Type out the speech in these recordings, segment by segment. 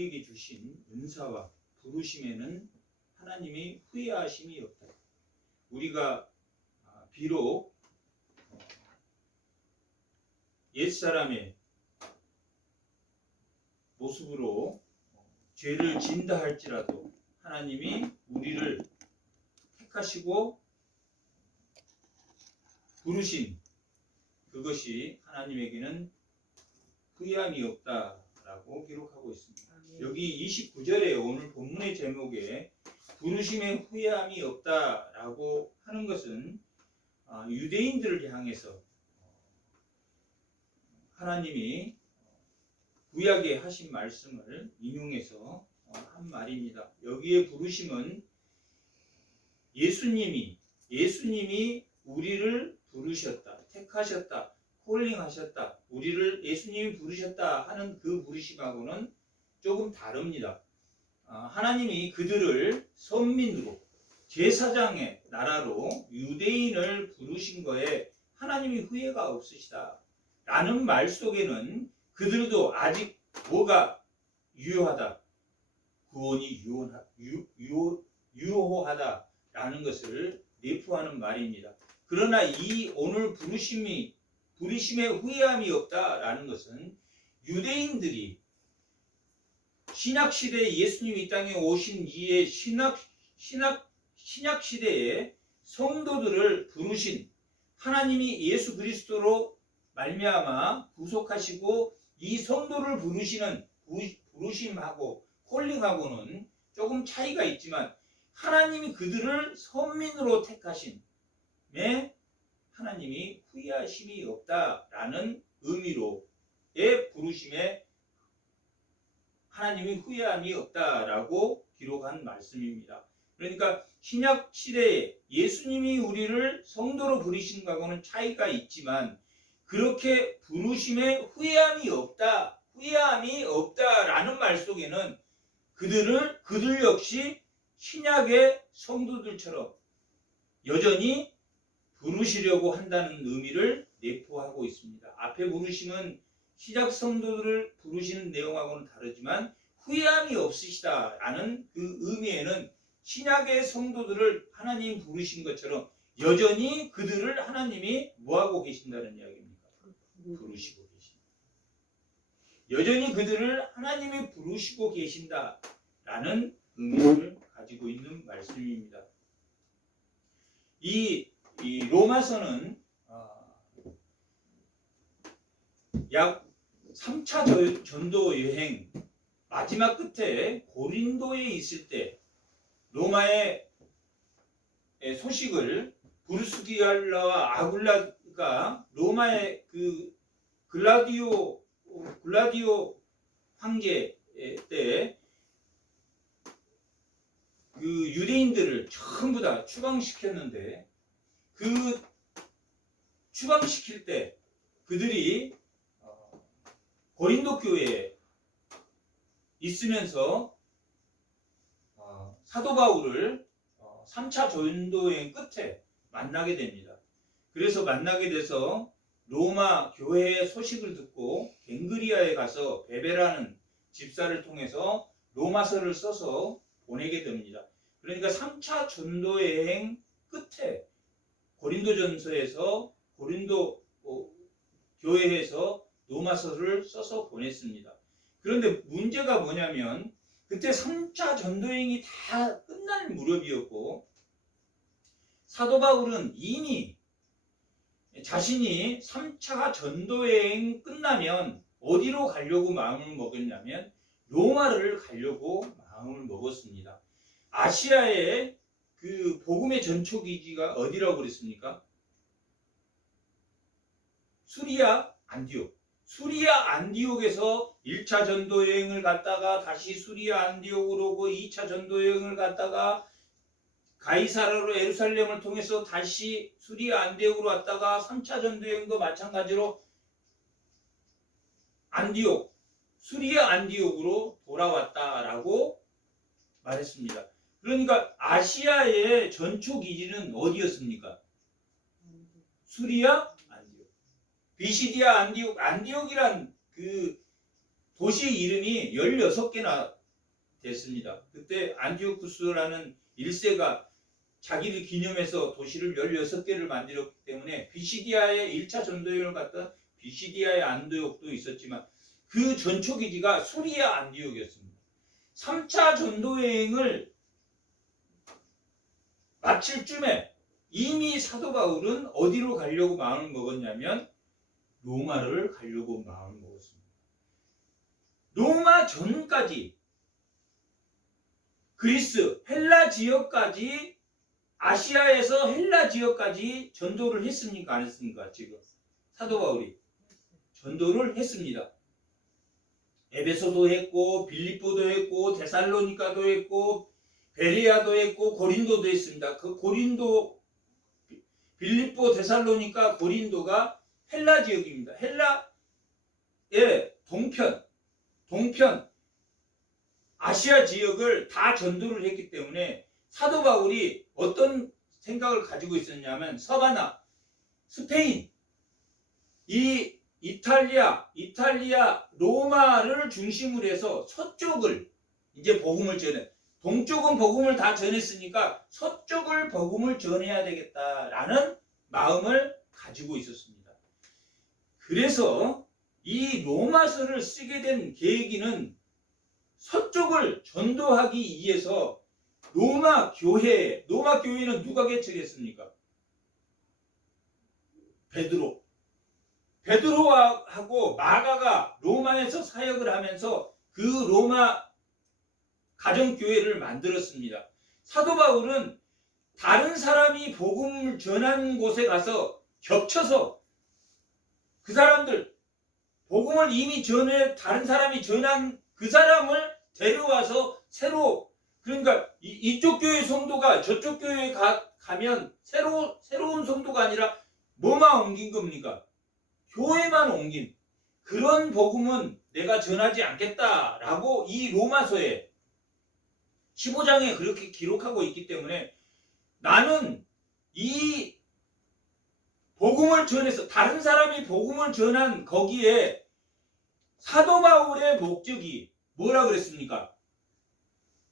우리에게 주신 은사와 부르심에는 하나님이 후회하심이 없다. 우리가 비록 옛사람의 모습으로 죄를 진다 할지라도 하나님이 우리를 택하시고 부르신 그것이 하나님에게는 후회함이 없다라고 기록하고 있습니다. 여기 29절에 오늘 본문의 제목에 부르심에 후회함이 없다라고 하는 것은 유대인들을 향해서 하나님이 구약에 하신 말씀을 인용해서 한 말입니다. 여기에 부르심은 예수님이 우리를 부르셨다, 택하셨다, 콜링하셨다, 우리를 예수님이 부르셨다 하는 그 부르심하고는 조금 다릅니다. 하나님이 그들을 선민으로 제사장의 나라로 유대인을 부르신 거에 하나님이 후회가 없으시다 라는 말 속에는 그들도 아직 뭐가 유효하다, 구원이 유효하다 라는 것을 내포하는 말입니다. 그러나 이 오늘 부르심에 후회함이 없다라는 것은 유대인들이 신약시대에 예수님이 이 땅에 오신 이에 신약시대에 성도들을 부르신 하나님이 예수 그리스도로 말미암아 구속하시고 이 성도를 부르시는 부르심하고 콜링하고는 조금 차이가 있지만 하나님이 그들을 선민으로 택하심에 하나님이 후회하심이 없다라는 의미로의 부르심에 하나님이 후회함이 없다라고 기록한 말씀입니다. 그러니까 신약 시대에 예수님이 우리를 성도로 부르신 것과는 차이가 있지만 그렇게 부르심에 후회함이 없다라는 말 속에는 그들 역시 신약의 성도들처럼 여전히 부르시려고 한다는 의미를 내포하고 있습니다. 앞에 부르심은 신약 성도들을 부르시는 내용하고는 다르지만 후회함이 없으시다라는 그 의미에는 신약의 성도들을 하나님 부르신 것처럼 여전히 그들을 하나님이 뭐하고 계신다는 이야기입니다. 부르시고 계신다. 여전히 그들을 하나님이 부르시고 계신다라는 의미를 가지고 있는 말씀입니다. 이 로마서는 약 3차 전도 여행 마지막 끝에 고린도에 있을 때 로마의 소식을 브루스기알라와 아굴라가 로마의 그 글라디오 황제 때 그 유대인들을 전부 다 추방시켰는데 그 추방시킬 때 그들이 고린도 교회에 있으면서 사도 바울을 3차 전도여행 끝에 만나게 됩니다. 그래서 만나게 돼서 로마 교회의 소식을 듣고 갱그리아에 가서 베베라는 집사를 통해서 로마서를 써서 보내게 됩니다. 그러니까 3차 전도여행 끝에 고린도전서에서 고린도 교회에서 로마서를 써서 보냈습니다. 그런데 문제가 뭐냐면 그때 3차 전도여행이 다 끝날 무렵이었고 사도 바울은 이미 자신이 3차 전도여행 끝나면 어디로 가려고 마음을 먹었냐면 로마를 가려고 마음을 먹었습니다. 아시아의 그 복음의 전초기지가 어디라고 그랬습니까? 수리아 안디옥. 수리아 안디옥에서 1차 전도여행을 갔다가 다시 수리아 안디옥으로 오고 2차 전도여행을 갔다가 가이사라로 예루살렘을 통해서 다시 수리아 안디옥으로 왔다가 3차 전도여행도 마찬가지로 안디옥, 수리아 안디옥으로 돌아왔다라고 말했습니다. 그러니까 아시아의 전초 기지는 어디였습니까? 수리아 안디옥. 비시디아 안디옥이란 그 도시 이름이 16개나 됐습니다. 그때 안티오쿠스라는 1세가 자기를 기념해서 도시를 16개를 만들었기 때문에 비시디아의 1차 전도여행을 갔던 비시디아의 안디옥도 있었지만 그 전초기지가 수리아 안디옥이었습니다. 3차 전도여행을 마칠 쯤에 이미 사도 바울은 어디로 가려고 마음을 먹었냐면 로마를 가려고 마음을 먹었습니다. 로마 전까지 그리스, 헬라 지역까지 아시아에서 헬라 지역까지 전도를 했습니까? 안 했습니까? 지금 사도 바울이 전도를 했습니다. 에베소도 했고 빌립보도 했고 데살로니가도 했고 베레아도 했고 고린도도 했습니다. 그 고린도, 빌립보, 데살로니가, 고린도가 헬라 지역입니다. 헬라의 동편 아시아 지역을 다 전도를 했기 때문에 사도 바울이 어떤 생각을 가지고 있었냐면 서바나, 스페인, 이 이탈리아, 로마를 중심으로 해서 서쪽을 이제 복음을 전해. 동쪽은 복음을 다 전했으니까 서쪽을 복음을 전해야 되겠다라는 마음을 가지고 있었습니다. 그래서 이 로마서를 쓰게 된 계기는 서쪽을 전도하기 위해서 로마 교회는 누가 개척했습니까? 베드로하고 마가가 로마에서 사역을 하면서 그 로마 가정교회를 만들었습니다. 사도 바울은 다른 사람이 복음을 전하는 곳에 가서 겹쳐서 그 사람들 복음을 이미 전해 다른 사람이 전한 그 사람을 데려와서 새로, 그러니까 이쪽 교회 성도가 저쪽 교회에 가면 새로운 성도가 아니라 뭐만 옮긴 겁니까? 교회만 옮긴 그런 복음은 내가 전하지 않겠다라고 이 로마서에 15장에 그렇게 기록하고 있기 때문에 나는 이 복음을 전해서 다른 사람이 복음을 전한 거기에 사도 바울의 목적이 뭐라 그랬습니까?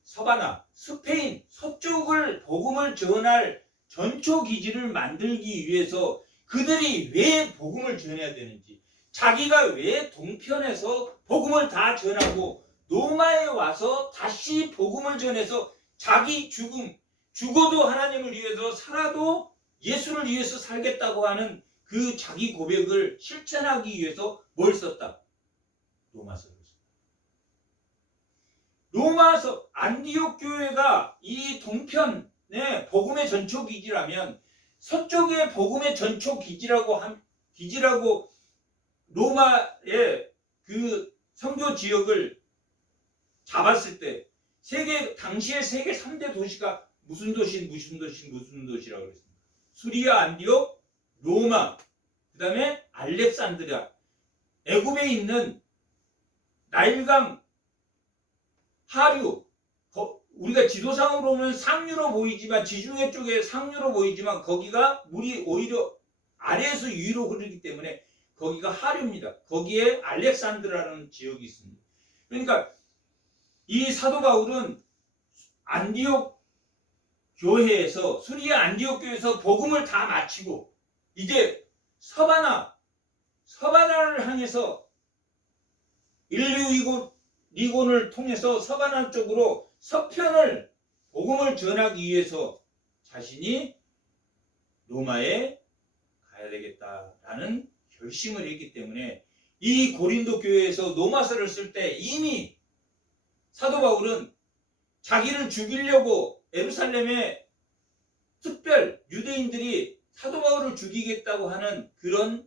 서바나, 스페인, 서쪽을 복음을 전할 전초 기지를 만들기 위해서 그들이 왜 복음을 전해야 되는지, 자기가 왜 동편에서 복음을 다 전하고 로마에 와서 다시 복음을 전해서 자기 죽어도 하나님을 위해서 살아도 예수를 위해서 살겠다고 하는 그 자기 고백을 실천하기 위해서 뭘 썼다? 로마서를 썼다. 로마서 안디옥 교회가 이 동편의 복음의 전초 기지라면 서쪽의 복음의 전초 기지라고 로마의 그 선교 지역을 잡았을 때 당시에 세계 3대 도시가 무슨 도시라고 그랬습니다. 수리아, 안디옥, 로마, 그 다음에 알렉산드리아, 애굽에 있는 나일강 하류, 우리가 지도상으로 보면 상류로 보이지만 지중해 쪽에 상류로 보이지만 거기가 물이 오히려 아래에서 위로 흐르기 때문에 거기가 하류입니다. 거기에 알렉산드라라는 지역이 있습니다. 그러니까 이 사도 바울은 안디옥 교회에서 수리아 안디옥 교회에서 복음을 다 마치고 이제 서바나를 향해서 리곤을 통해서 서바나 쪽으로 서편을 복음을 전하기 위해서 자신이 로마에 가야 되겠다라는 결심을 했기 때문에 이 고린도 교회에서 로마서를 쓸 때 이미 사도 바울은 자기를 죽이려고 예루살렘에 특별 유대인들이 사도 바울을 죽이겠다고 하는 그런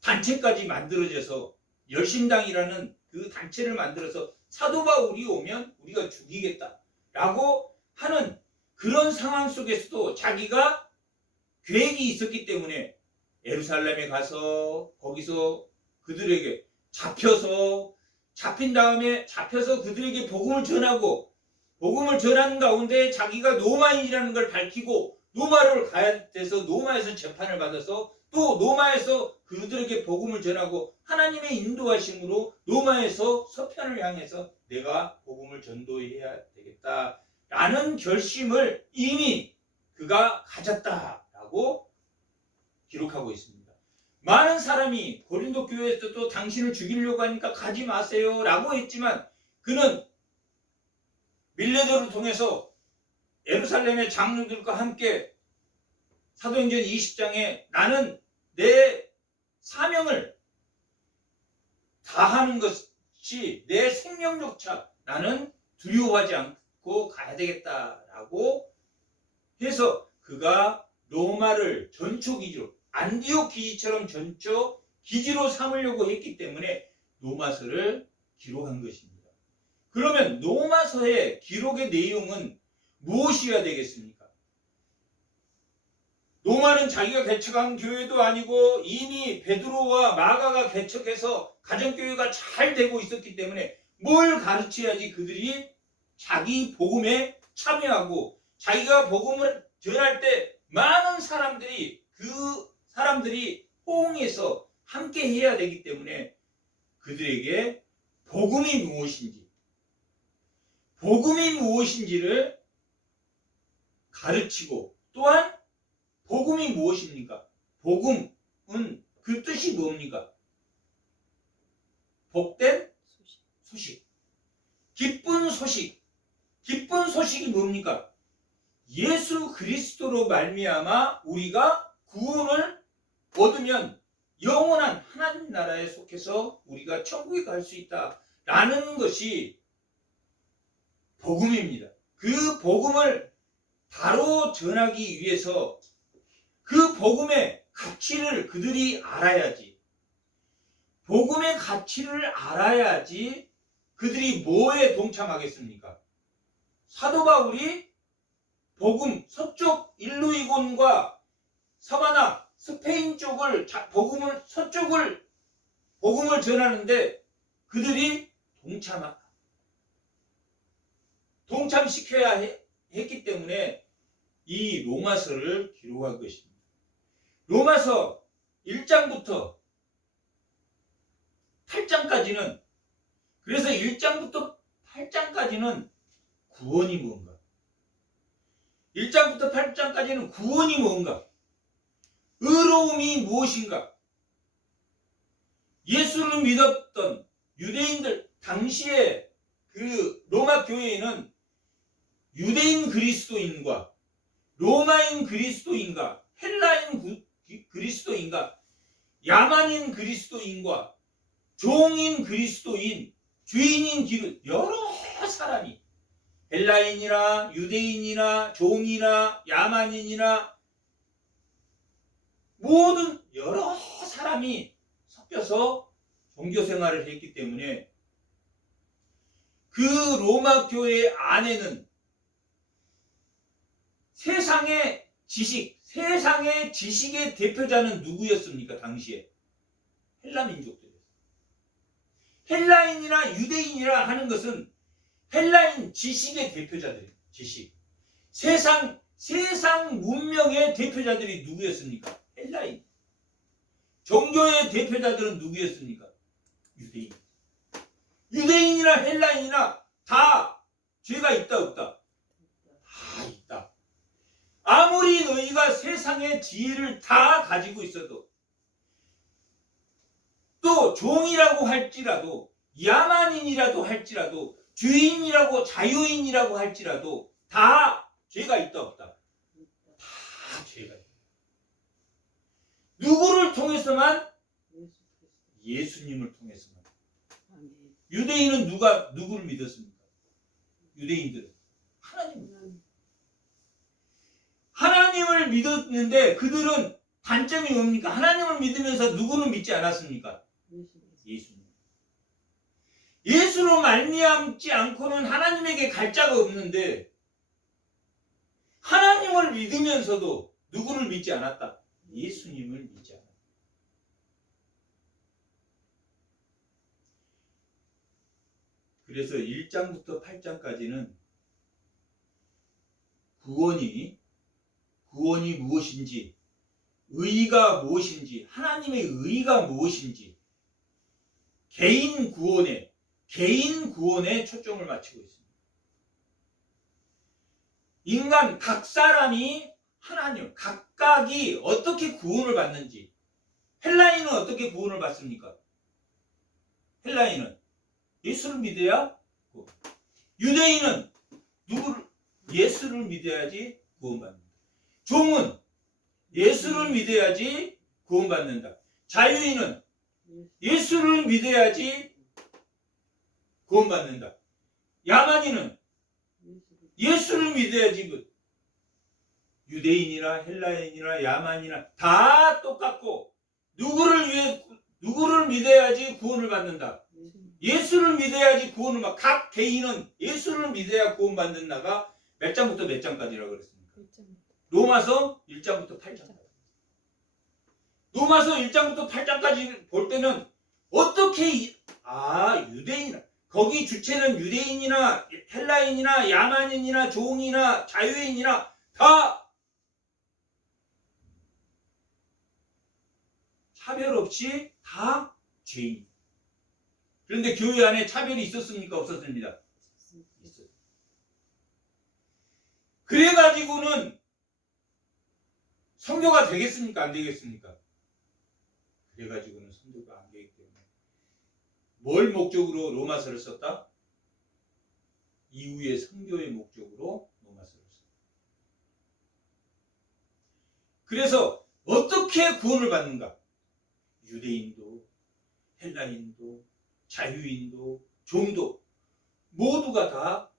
단체까지 만들어져서 열심당이라는 그 단체를 만들어서 사도 바울이 오면 우리가 죽이겠다라고 하는 그런 상황 속에서도 자기가 계획이 있었기 때문에 예루살렘에 가서 거기서 그들에게 잡혀서 그들에게 복음을 전하고 복음을 전하는 가운데 자기가 로마인이라는 걸 밝히고 로마를 가야 돼서 로마에서 재판을 받아서 또 로마에서 그들에게 복음을 전하고 하나님의 인도하심으로 로마에서 서편을 향해서 내가 복음을 전도해야 되겠다라는 결심을 이미 그가 가졌다라고 기록하고 있습니다. 많은 사람이 고린도 교회에서도 당신을 죽이려고 하니까 가지 마세요라고 했지만 그는 밀레도를 통해서 예루살렘의 장로들과 함께 사도행전 20장에 나는 내 사명을 다하는 것이 내 생명조차 나는 두려워하지 않고 가야 되겠다라고 해서 그가 로마를 전초기지로 안디옥 기지처럼 전초 기지로 삼으려고 했기 때문에 로마서를 기록한 것입니다. 그러면 로마서의 기록의 내용은 무엇이어야 되겠습니까? 로마는 자기가 개척한 교회도 아니고 이미 베드로와 마가가 개척해서 가정교회가 잘 되고 있었기 때문에 뭘 가르쳐야지 그들이 자기 복음에 참여하고 자기가 복음을 전할 때 많은 사람들이 그 사람들이 호응해서 함께 해야 되기 때문에 그들에게 복음이 무엇인지를 가르치고 또한 복음이 무엇입니까? 복음은 그 뜻이 뭡니까? 복된 소식. 기쁜 소식. 기쁜 소식이 뭡니까? 예수 그리스도로 말미암아 우리가 구원을 얻으면 영원한 하나님 나라에 속해서 우리가 천국에 갈 수 있다라는 것이 복음입니다. 그 복음을 바로 전하기 위해서 그 복음의 가치를 그들이 알아야지. 복음의 가치를 알아야지 그들이 뭐에 동참하겠습니까? 사도 바울이 복음 서쪽 일루이곤과 서바나 스페인 쪽을 서쪽을 복음을 전하는데 그들이 동참시켜야 했기 때문에 이 로마서를 기록한 것입니다. 로마서 1장부터 8장까지는 그래서 1장부터 8장까지는 구원이 무언가 1장부터 8장까지는 구원이 무언가 의로움이 무엇인가 예수를 믿었던 유대인들 당시에 그 로마 교회에는 유대인 그리스도인과 로마인 그리스도인과 헬라인 그리스도인과 야만인 그리스도인과 종인 그리스도인 주인인 여러 사람이 헬라인이나 유대인이나 종이나 야만인이나 모든 여러 사람이 섞여서 종교 생활을 했기 때문에 그 로마 교회 안에는 세상의 지식의 대표자는 누구였습니까? 당시에 헬라 민족들이었어요. 헬라인이나 유대인이라 하는 것은 헬라인 지식의 대표자들이에요. 세상 문명의 대표자들이 누구였습니까? 헬라인. 종교의 대표자들은 누구였습니까? 유대인. 유대인이나 헬라인이나 다 죄가 있다 없다? 다 있다. 아무리 너희가 세상의 지혜를 다 가지고 있어도 또 종이라고 할지라도 야만인이라도 할지라도 주인이라고 자유인이라고 할지라도 다 죄가 있다 없다? 다 죄가 있다. 누구를 통해서만? 예수님을 통해서만. 유대인은 누구를 믿었습니까? 유대인들은 하나님을 믿었는데 그들은 단점이 뭡니까? 하나님을 믿으면서 누구를 믿지 않았습니까? 예수님. 예수로 말미암지 않고는 하나님에게 갈 자가 없는데 하나님을 믿으면서도 누구를 믿지 않았다? 예수님을 믿지 않았다. 그래서 1장부터 8장까지는 구원이 무엇인지 의가 무엇인지, 하나님의 의가 무엇인지 개인 구원에 초점을 맞추고 있습니다. 인간 각 사람이 하나님 각각이 어떻게 구원을 받는지. 헬라인은 어떻게 구원을 받습니까? 헬라인은 예수를 믿어야, 유대인은 누구를? 예수를 믿어야지 구원받는다. 종은 예수를 믿어야지 구원받는다. 자유인은 예수를 믿어야지 구원받는다. 야만인은 예수를 믿어야지. 유대인이나 헬라인이나 야만이나 다 똑같고 누구를 믿어야지 구원을 받는다. 예수를 믿어야지 구원을 받는다. 각 개인은 예수를 믿어야 구원받는다가 몇 장부터 몇 장까지라고 그랬습니까? 로마서 1장부터 8장까지. 로마서 1장부터 8장까지 볼 때는 어떻게 유대인, 거기 주체는 유대인이나 헬라인이나 야만인이나 종이나 자유인이나 다 차별 없이 다 죄인. 그런데 교회 안에 차별이 있었습니까? 없었습니다. 있어요. 그래가지고는 선교가 되겠습니까? 안 되겠습니까? 그래가지고는 선교가 안 되기 때문에 뭘 목적으로 로마서를 썼다? 이후의 선교의 목적으로 로마서를 썼다. 그래서 어떻게 구원을 받는가? 유대인도 헬라인도 자유인도 종도 모두가 다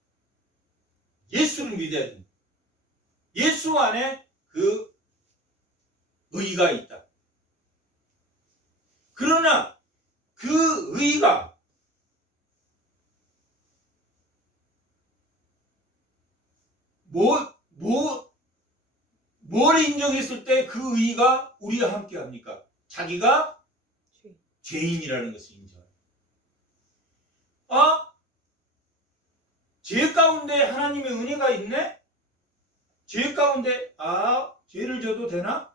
예수를 믿어야 됩니다. 예수 안에 그 의가 있다. 그러나 그 의가 뭘 인정했을 때 그 의가 우리와 함께 합니까? 자기가 죄인이라는 것을 인정합니다. 죄 가운데 하나님의 은혜가 있네? 죄 가운데 죄를 져도 되나?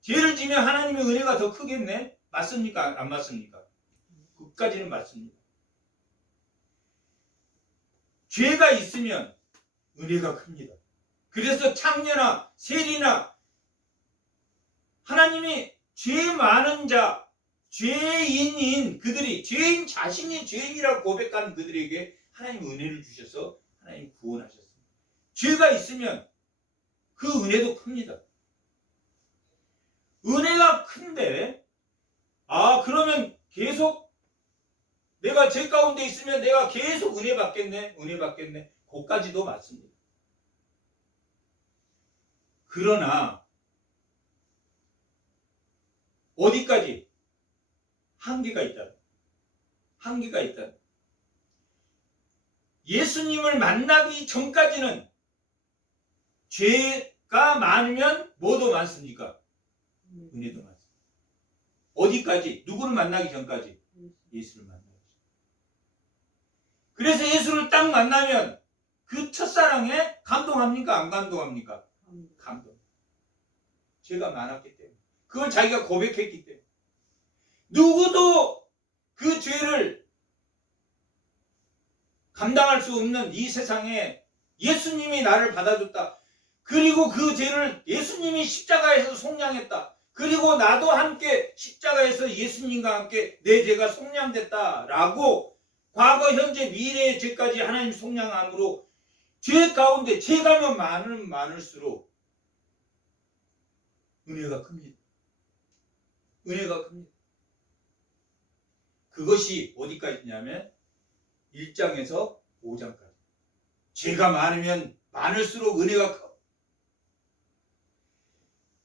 죄를 지면 하나님의 은혜가 더 크겠네? 맞습니까? 안 맞습니까? 그까지는 맞습니다. 죄가 있으면 은혜가 큽니다. 그래서 창녀나 세리나 하나님이 죄 많은 자, 죄인인 그들이, 죄인 자신이 죄인이라고 고백하는 그들에게 하나님 은혜를 주셔서 하나님 구원하셨습니다. 죄가 있으면 그 은혜도 큽니다. 은혜가 큰데 그러면 계속 내가 죄 가운데 있으면 내가 계속 은혜 받겠네. 그것까지도 맞습니다. 그러나 어디까지? 한계가 있다. 예수님을 만나기 전까지는 죄가 많으면 뭐도 많습니까? 은혜도 많습니다. 어디까지? 누구를 만나기 전까지? 예수를 만나기 전. 그래서 예수를 딱 만나면 그 첫사랑에 감동합니까? 안 감동합니까? 감동. 죄가 많았기 때문에. 그걸 자기가 고백했기 때문에. 누구도 그 죄를 감당할 수 없는 이 세상에 예수님이 나를 받아줬다. 그리고 그 죄를 예수님이 십자가에서 속량했다. 그리고 나도 함께 십자가에서 예수님과 함께 내 죄가 속량됐다라고 과거, 현재, 미래의 죄까지 하나님 속량함으로 죄 가운데 죄가 많을수록 은혜가 큽니다. 그것이 어디까지냐면 1장에서 5장까지. 죄가 많으면 많을수록 은혜가 커.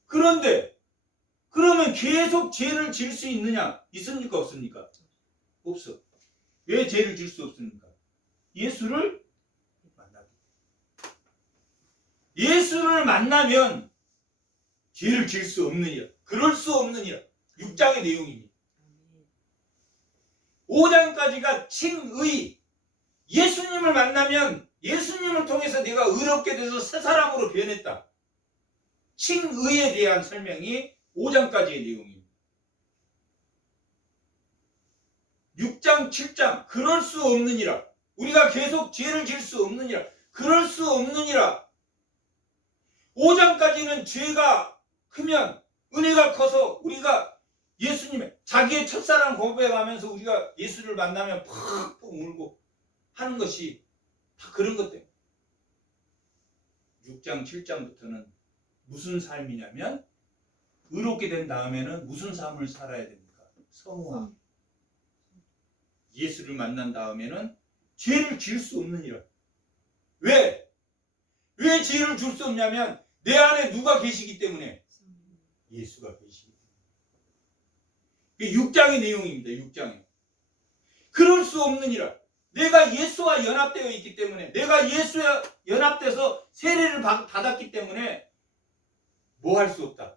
그런데 그러면 계속 죄를 지을 수 있느냐? 있습니까? 없습니까? 없어. 왜 죄를 지을 수 없습니까? 예수를 만나기. 예수를 만나면 죄를 지을 수 없느니라. 그럴 수 없느니라. 6장의 내용입니다. 5장까지가 칭의. 예수님을 만나면 예수님을 통해서 내가 의롭게 돼서 새 사람으로 변했다. 칭의에 대한 설명이 5장까지의 내용입니다. 6장, 7장 그럴 수 없느니라. 우리가 계속 죄를 지을 수 없느니라. 그럴 수 없느니라. 5장까지는 죄가 크면 은혜가 커서 우리가 예수님의 자기의 첫사랑 고백하면서 우리가 예수를 만나면 팍팍 울고 하는 것이 다 그런 것 때문에 6장, 7장부터는 무슨 삶이냐면 의롭게 된 다음에는 무슨 삶을 살아야 됩니까? 성화. 예수를 만난 다음에는 죄를 지을 수 없느니라. 왜? 왜 죄를 줄 수 없냐면 내 안에 누가 계시기 때문에 예수가 계시기 때문에. 6장의 내용입니다. 6장에. 그럴 수 없느니라. 내가 예수와 연합되어 있기 때문에 내가 예수와 연합돼서 세례를 받았기 때문에 뭐 할 수 없다.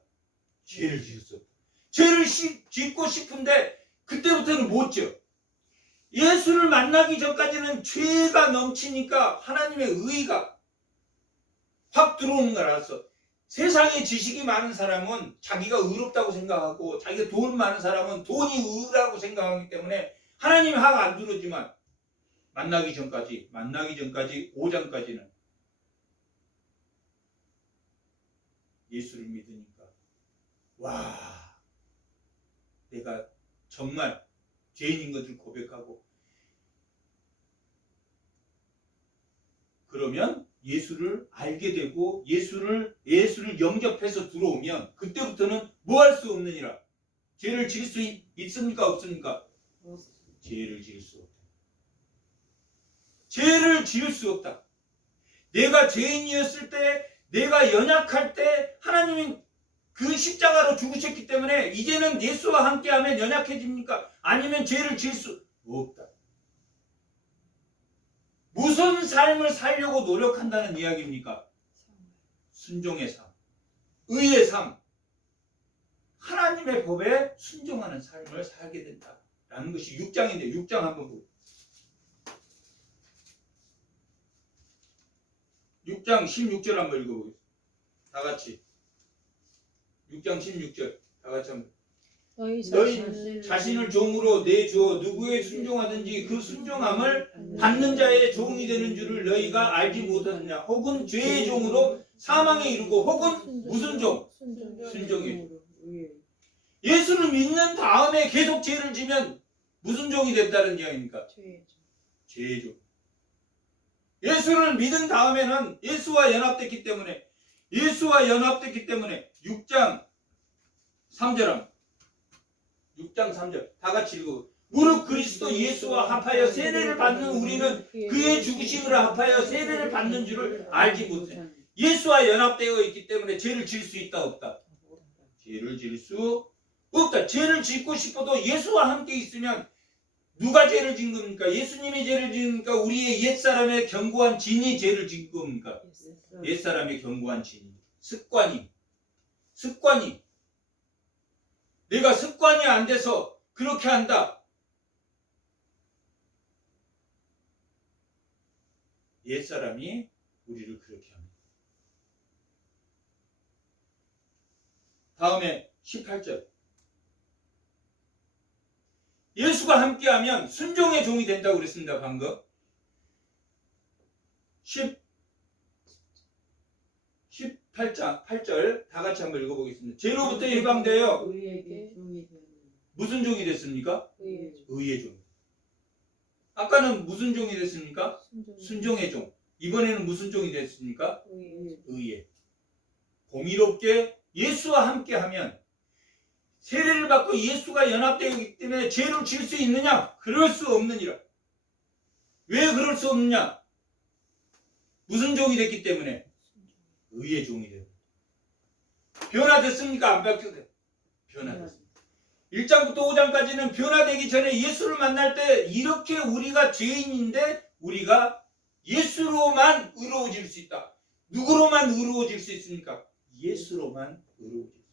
죄를 지을 수 없다. 죄를 짓고 싶은데 그때부터는 못 지어. 예수를 만나기 전까지는 죄가 넘치니까 하나님의 의가 확 들어오는 걸 알았어. 세상에 지식이 많은 사람은 자기가 의롭다고 생각하고 자기가 돈 많은 사람은 돈이 의라고 생각하기 때문에 하나님이 확 안 들어오지만 만나기 전까지 5장까지는 예수를 믿으니까 와 내가 정말 죄인인 것을 고백하고 그러면 예수를 알게 되고 예수를 영접해서 들어오면 그때부터는 뭐 할 수 없느니라. 죄를 지을 수 있습니까? 없습니까? 죄를 지을 수 없다. 죄를 지을 수 없다. 내가 죄인이었을 때 내가 연약할 때 하나님이 그 십자가로 죽으셨기 때문에 이제는 예수와 함께하면 연약해집니까? 아니면 죄를 지을 수 없다. 무슨 삶을 살려고 노력한다는 이야기입니까? 순종의 삶, 의의 삶, 하나님의 법에 순종하는 삶을 살게 된다라는 것이 6장인데 6장 한번 보고 6장 16절 한번 읽어보겠습니다. 다 같이 6장 16절 다 같이 한번 너희 자신을 종으로 내주어 누구에 순종하든지 그 순종함을 받는 자의 종이 되는 줄을 너희가 알지 못하느냐. 혹은 죄의 종으로 사망에 이르고 혹은 무슨 종? 순종의 종. 예수를 믿는 다음에 계속 죄를 지면 무슨 종이 됐다는 이야기입니까? 죄의 종. 예수를 믿은 다음에는 예수와 연합됐기 때문에 6장 3절 6장 3절 다 같이 읽어. 무릇 그리스도 예수와 합하여 세례를 받는 우리는 그의 죽으심을 합하여 세례를 받는 줄을 알지 못해. 예수와 연합되어 있기 때문에 죄를 지을 수 있다 없다? 죄를 지을 수 없다. 죄를 짓고 싶어도 예수와 함께 있으면 누가 죄를 지은 겁니까? 예수님이 죄를 지으니까 우리의 옛사람의 견고한 진이 죄를 지은 겁니까? 옛사람의 견고한 진이. 습관이 내가 습관이 안 돼서 그렇게 한다. 옛사람이 우리를 그렇게 합니다. 다음에 18절. 예수가 함께하면 순종의 종이 된다고 그랬습니다. 방금 18장 8절 다 같이 한번 읽어보겠습니다. 죄로부터 해방되어 무슨 종이 됐습니까? 의의 종. 아까는 무슨 종이 됐습니까? 순종의 종. 이번에는 무슨 종이 됐습니까? 의의. 공의롭게 예수와 함께하면 세례를 받고 예수가 연합되기 때문에 죄를 지을 수 있느냐? 그럴 수 없느니라. 왜 그럴 수 없느냐? 무슨 종이 됐기 때문에? 의의 종이 되고. 변화됐습니까? 안 바뀌었어요? 변화됐습니다. 1장부터 5장까지는 변화되기 전에 예수를 만날 때 이렇게 우리가 죄인인데 우리가 예수로만 의로워질 수 있다. 누구로만 의로워질 수 있습니까? 예수로만 의로워질 수 있다.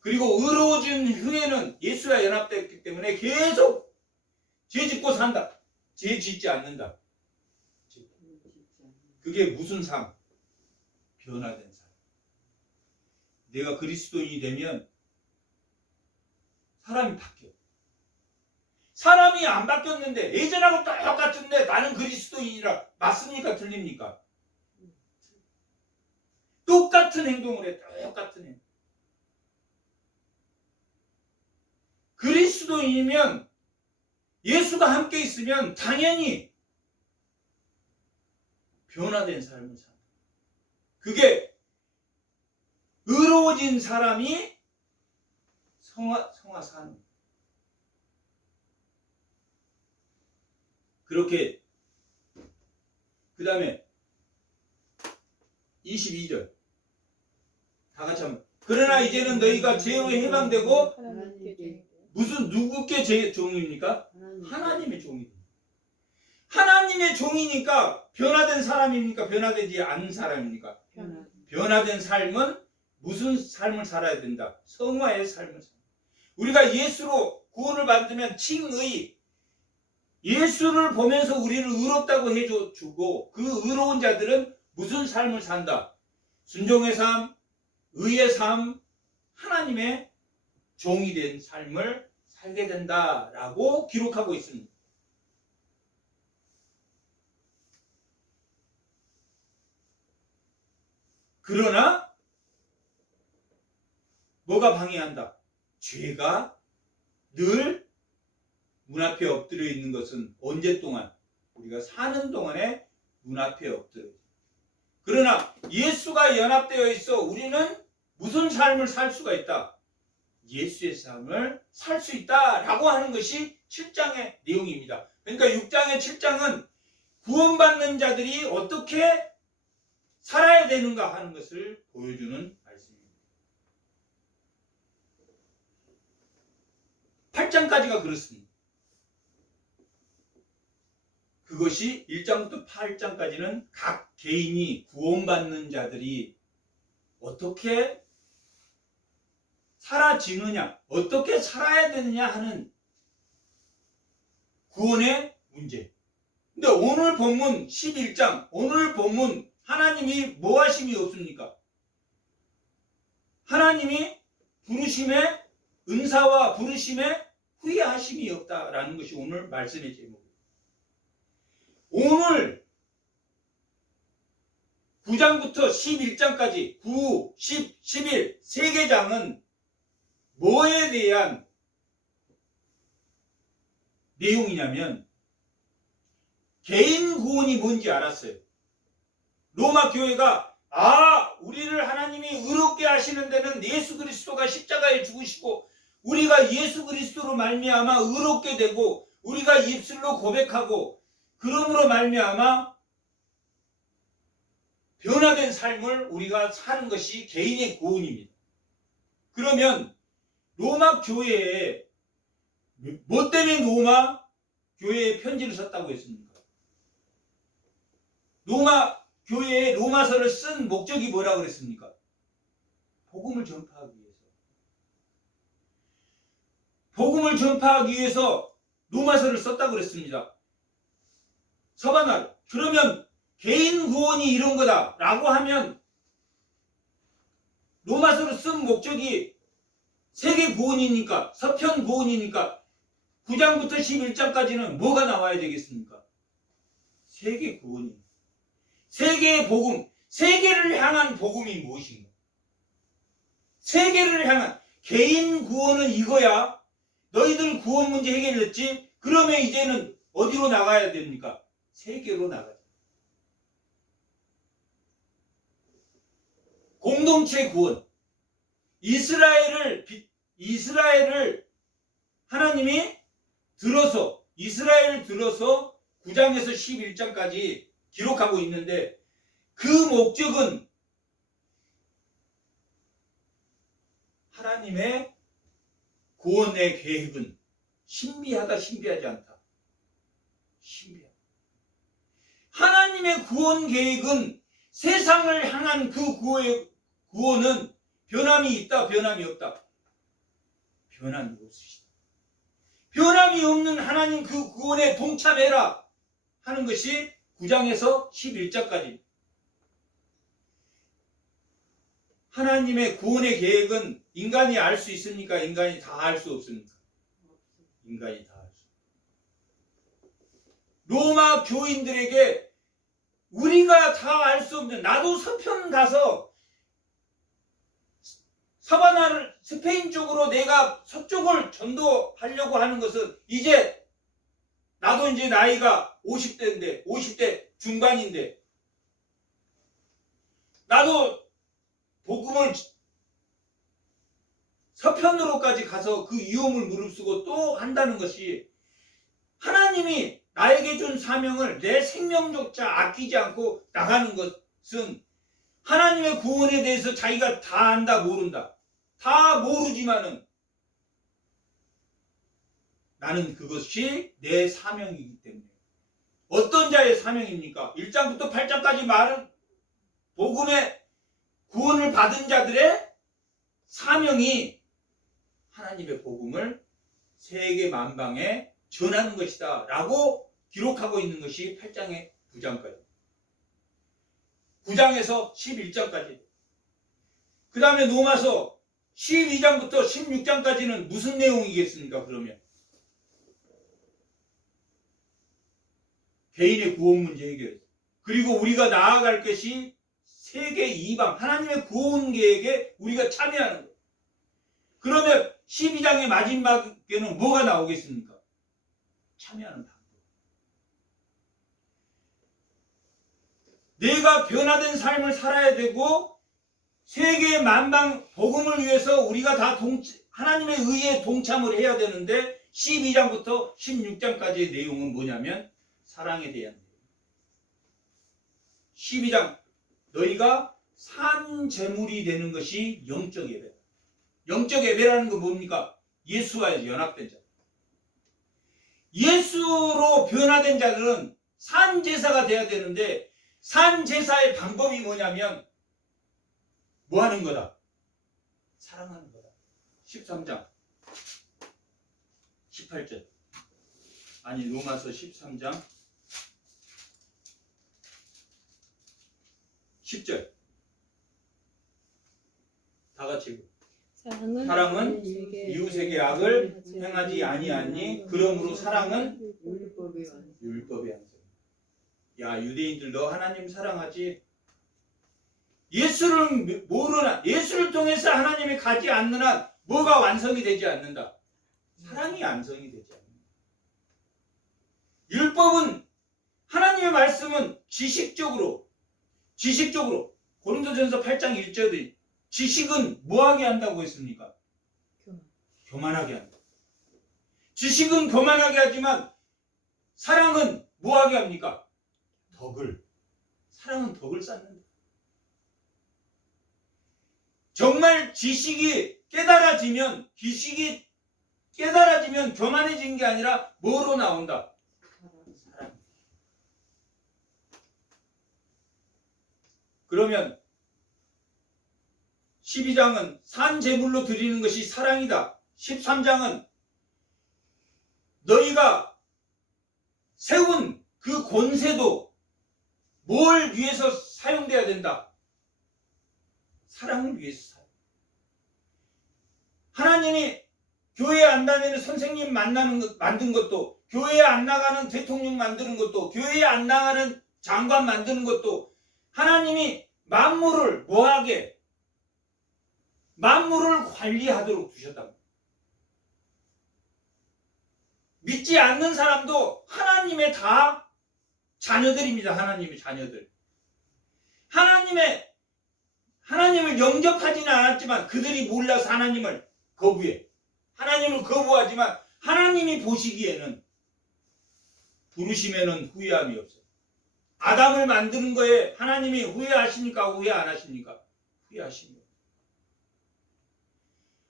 그리고 의로워진 후에는 예수와 연합되었기 때문에 계속 죄 짓고 산다. 죄 짓지 않는다. 그게 무슨 삶? 변화된 삶. 내가 그리스도인이 되면 사람이 바뀌어. 사람이 안 바뀌었는데 예전하고 똑같은데 나는 그리스도인이라 맞습니까? 틀립니까? 똑같은 행동을 해. 똑같은 행동. 그리스도인이면 예수가 함께 있으면 당연히 변화된 삶을 산다. 그게 의로워진 사람이 성화 사는 거예요. 그렇게 그 다음에 22절 다 같이 한번. 그러나 이제는 너희가 죄로 해방되고 무슨 누구께 종입니까? 하나님의 종이. 하나님의 종이니까 변화된 사람입니까? 변화되지 않은 사람입니까? 변화된 삶은 무슨 삶을 살아야 된다? 성화의 삶을 살아야 된다. 우리가 예수로 구원을 받으면 칭의, 예수를 보면서 우리를 의롭다고 해주고 그 의로운 자들은 무슨 삶을 산다? 순종의 삶, 의의 삶, 하나님의 종이 된 삶을 살게 된다라고 기록하고 있습니다. 그러나 뭐가 방해한다? 죄가 늘 문 앞에 엎드려 있는 것은 언제 동안? 우리가 사는 동안에 문 앞에 엎드려 있다. 그러나 예수가 연합되어 있어 우리는 무슨 삶을 살 수가 있다? 예수의 삶을 살 수 있다라고 하는 것이 7장의 내용입니다. 그러니까 6장의 7장은 구원받는 자들이 어떻게 살아야 되는가 하는 것을 보여주는 말씀입니다. 8장까지가 그렇습니다. 그것이 1장부터 8장까지는 각 개인이 구원받는 자들이 어떻게 살아지느냐, 어떻게 살아야 되느냐 하는 구원의 문제. 근데 오늘 본문 11장, 오늘 본문 하나님이 뭐 하심이 없습니까? 하나님이 부르심에 은사와 부르심에 후회하심이 없다라는 것이 오늘 말씀의 제목입니다. 오늘 9장부터 11장까지 9, 10, 11 세 개 장은 뭐에 대한 내용이냐면 개인 구원이 뭔지 알았어요. 로마 교회가 우리를 하나님이 의롭게 하시는 데는 예수 그리스도가 십자가에 죽으시고 우리가 예수 그리스도로 말미암아 의롭게 되고 우리가 입술로 고백하고 그러므로 말미암아 변화된 삶을 우리가 사는 것이 개인의 구원입니다. 그러면 로마 교회에 뭐 때문에 로마 교회에 편지를 썼다고 했습니까? 로마 교회에 로마서를 쓴 목적이 뭐라고 그랬습니까? 복음을 전파하기 위해서. 복음을 전파하기 위해서 로마서를 썼다고 그랬습니다. 서반말. 그러면 개인 구원이 이런 거다라고 하면 로마서를 쓴 목적이 세계 구원이니까 서편 구원이니까 9장부터 11장까지는 뭐가 나와야 되겠습니까? 세계 구원이. 세계의 복음, 세계를 향한 복음이 무엇인가? 세계를 향한 개인 구원은 이거야. 너희들 구원 문제 해결했지? 그러면 이제는 어디로 나가야 됩니까? 세계로 나가야 돼. 공동체 구원. 이스라엘을 하나님이 이스라엘을 들어서 9장에서 11장까지 기록하고 있는데 그 목적은 하나님의 구원의 계획은 신비하다, 신비하지 않다. 신비하다. 하나님의 구원 계획은 세상을 향한 그 구원은 변함이 있다, 변함이 없다. 변함이 없으시다. 변함이 없는 하나님 그 구원에 동참해라 하는 것이 9장에서 11장까지. 하나님의 구원의 계획은 인간이 알 수 있습니까? 인간이 다 알 수 없습니까? 인간이 다 알 수. 로마 교인들에게 우리가 다 알 수 없는, 나도 서편 가서 사바나를 스페인 쪽으로 내가 서쪽을 전도하려고 하는 것은 이제 나도 이제 나이가 50대인데 50대 중반인데 나도 복음을 서편으로까지 가서 그 위험을 무릅쓰고 또 한다는 것이 하나님이 나에게 준 사명을 내 생명조차 아끼지 않고 나가는 것은 하나님의 구원에 대해서 자기가 다 안다 모른다. 다 모르지만은 나는 그것이 내 사명이기 때문에. 어떤 자의 사명입니까? 1장부터 8장까지 말은 복음의 구원을 받은 자들의 사명이 하나님의 복음을 세계 만방에 전하는 것이다 라고 기록하고 있는 것이 8장의 9장까지 9장에서 11장까지 그 다음에 로마서 12장부터 16장까지는 무슨 내용이겠습니까? 그러면 개인의 구원 문제 해결 그리고 우리가 나아갈 것이 세계 이방 하나님의 구원 계획에 우리가 참여하는 거예요. 그러면 12장의 마지막에는 뭐가 나오겠습니까? 참여하는 방법. 내가 변화된 삶을 살아야 되고 세계 만방 복음을 위해서 우리가 다 하나님의 의에 동참을 해야 되는데 12장부터 16장까지의 내용은 뭐냐면 사랑에 대한 내용. 12장 너희가 산 제물이 되는 것이 영적 예배. 영적 예배라는 건 뭡니까? 예수와 연합된 자. 예수로 변화된 자들은 산 제사가 돼야 되는데 산 제사의 방법이 뭐냐면 뭐 하는 거다? 사랑하는 거다. 13장 18절 아니 로마서 13장 10절 다 같이 사랑은 이웃에게 악을 행하지 아니하니 그러므로 사랑은 율법의 완성. 야 유대인들 너 하나님 사랑하지? 예수를 모르나 예수를 통해서 하나님이 가지 않는 한 뭐가 완성이 되지 않는다. 사랑이 완성이 되지 않는다. 율법은 하나님의 말씀은 지식적으로 고린도전서 8장 1절에 지식은 뭐하게 한다고 했습니까? 교만하게 한다. 지식은 교만하게 하지만 사랑은 뭐하게 합니까? 사랑은 덕을 쌓는다. 정말 지식이 깨달아지면 교만해진 게 아니라 뭐로 나온다? 사랑. 그러면 12장은 산 제물로 드리는 것이 사랑이다. 13장은 너희가 세운 그 권세도 뭘 위해서 사용돼야 된다? 사랑을 위해서 하나님이 교회에 안 다니는 선생님 만든 것도 교회에 안 나가는 대통령 만드는 것도 교회에 안 나가는 장관 만드는 것도 하나님이 만물을 뭐하게 만물을 관리하도록 두셨다. 믿지 않는 사람도 하나님의 다 자녀들입니다. 하나님의 자녀들. 하나님을 영접하지는 않았지만 그들이 몰라서 하나님을 거부해. 하나님을 거부하지만 하나님이 보시기에는 부르심에는 후회함이 없어요. 아담을 만드는 거에 하나님이 후회하십니까? 후회 안 하십니까? 후회하십니다.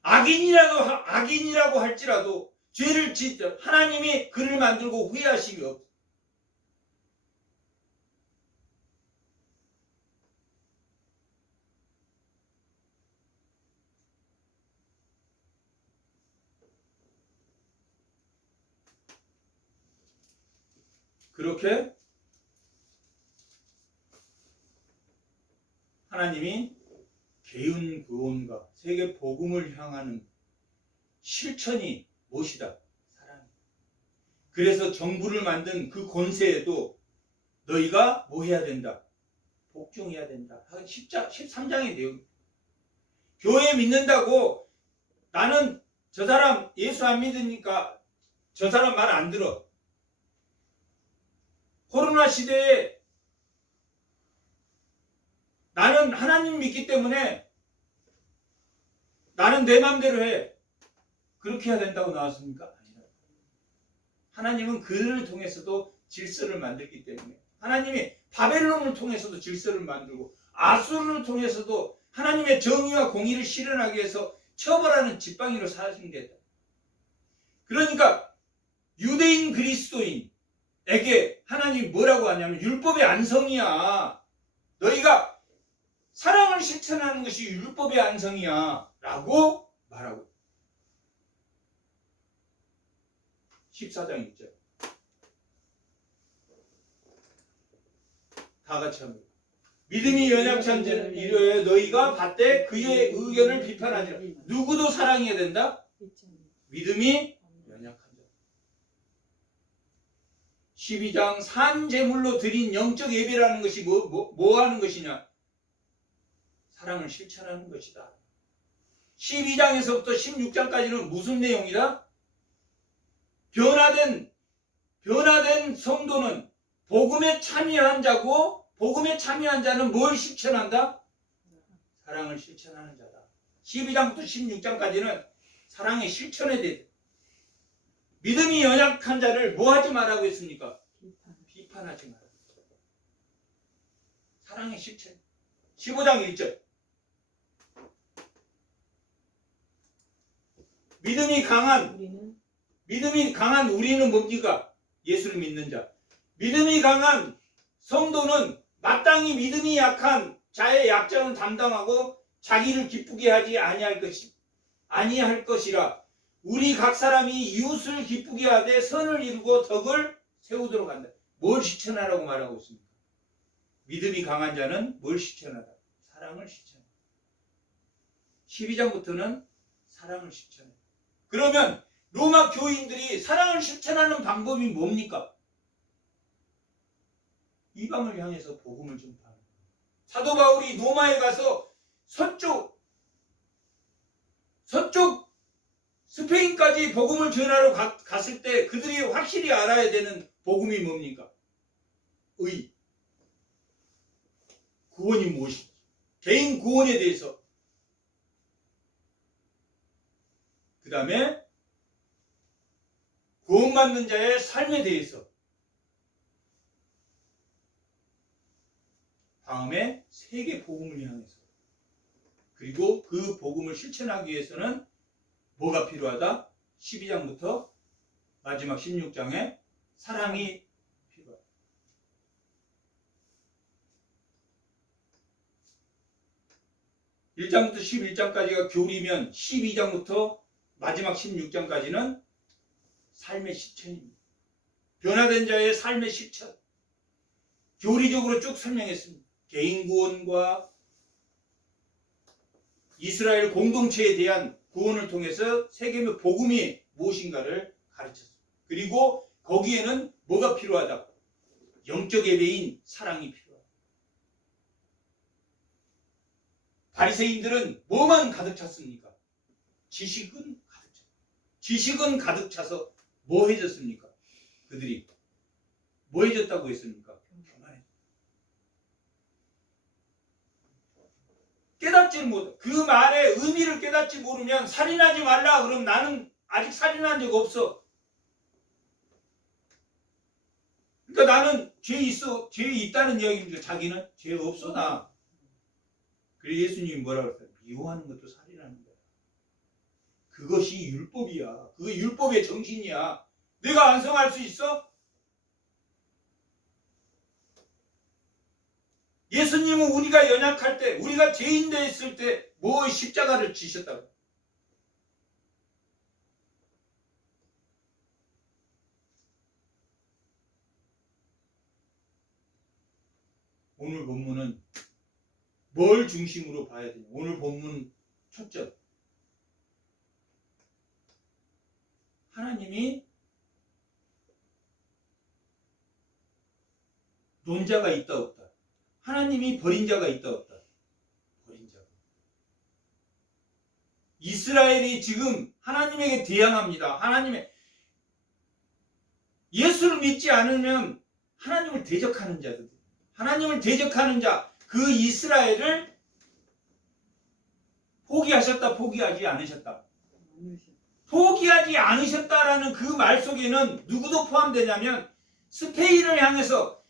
악인이라고 할지라도 죄를 짓다 하나님이 그를 만들고 후회하심이 없어요. 그렇게 하나님이 개인 구원과 세계 복음을 향하는 실천이 무엇이다? 사랑. 그래서 정부를 만든 그 권세에도 너희가 뭐 해야 된다? 복종해야 된다. 13장의 내용. 교회 믿는다고 나는 저 사람 예수 안 믿으니까 저 사람 말 안 들어. 코로나 시대에 나는 하나님 믿기 때문에 나는 내 맘대로 해. 그렇게 해야 된다고 나왔습니까? 아니라. 하나님은 그를 통해서도 질서를 만들기 때문에 하나님이 바벨론을 통해서도 질서를 만들고 아수르를 통해서도 하나님의 정의와 공의를 실현하기 위해서 처벌하는 지팡이로 사신 게 있다. 그러니까 유대인 그리스도인에게 하나님이 뭐라고 하냐면 율법의 안성이야. 너희가 사랑을 실천하는 것이 율법의 안성이야 라고 말하고 14장 1절 다 같이 합니다. 믿음이 연약한 자는 이르되 너희가 받되 그의 의견을 비판하지 마. 누구도 사랑해야 된다? 믿음이 연약한 자. 12장 산제물로 드린 영적 예배라는 것이 뭐 하는 것이냐? 사랑을 실천하는 것이다. 12장에서부터 16장까지는 무슨 내용이다? 변화된 성도는 복음에 참여한 자고 복음에 참여한 자는 뭘 실천한다? 사랑을 실천하는 자다. 12장부터 16장까지는 사랑의 실천에 대해 믿음이 연약한 자를 뭐 하지 말라고 했습니까? 비판하지 마라. 사랑의 실천. 15장 1절 믿음이 강한 우리는 뭡니까? 예수를 믿는 자. 믿음이 강한 성도는 마땅히 믿음이 약한 자의 약점을 담당하고 자기를 기쁘게 하지 아니할 것이라. 우리 각 사람이 이웃을 기쁘게 하되 선을 이루고 덕을 세우도록 한다. 뭘 실천하라고 말하고 있습니까? 믿음이 강한 자는 뭘 실천하라? 사랑을 실천하라. 12장부터는 사랑을 실천해. 그러면 로마 교인들이 사랑을 실천하는 방법이 뭡니까? 이방을 향해서 복음을 전파하는 거예요. 사도 바울이 로마에 가서 서쪽 스페인까지 복음을 전하러 갔을 때 그들이 확실히 알아야 되는 복음이 뭡니까? 구원이 무엇인지, 개인 구원에 대해서, 그 다음에 구원받는 자의 삶에 대해서, 다음에 세계 복음을 향해서, 그리고 그 복음을 실천하기 위해서는 뭐가 필요하다? 12장부터 마지막 16장에 사랑이 필요하다. (1장부터 11장까지가 교리면 12장부터 마지막 16장까지는 삶의 실천입니다. 변화된 자의 삶의 실천. 교리적으로 쭉 설명했습니다. 개인 구원과 이스라엘 공동체에 대한 구원을 통해서 세계의 복음이 무엇인가를 가르쳤습니다. 그리고 거기에는 뭐가 필요하다? 영적 예배인 사랑이 필요하다. 바리새인들은 뭐만 가득 찼습니까? 지식은 가득 차서 뭐 해졌습니까? 그들이 뭐 해졌다고 했습니까? 깨닫지 못, 그 말의 의미를 깨닫지 모르면 살인하지 말라 그러면 나는 아직 살인한 적 없어. 그러니까 나는 죄 있다는 이야기입니다. 자기는 죄 없어 나. 그래서 예수님이 뭐라고 했어요? 미워하는 것도 살인하는 거야. 그것이 율법이야. 그게 율법의 정신이야. 내가 완성할 수 있어? 예수님은 우리가 연약할 때, 우리가 죄인 되었을 때 뭐 십자가를 지셨다고? 오늘 본문은 뭘 중심으로 봐야 되냐? 오늘 본문 초점. 하나님이 논자가 있다 없다. 하나님이 버린 자가 있다 없다. 버린 자가. 이스라엘이 지금 하나님에게 대항합니다. 하나님의 예수를 믿지 않으면 하나님을 대적하는 자들. 하나님을 대적하는 자, 그 이스라엘을 포기하셨다, 포기하지 않으셨다. 포기하지 않으셨다라는 그 말 속에는 누구도 포함되냐면 스페인을 향해서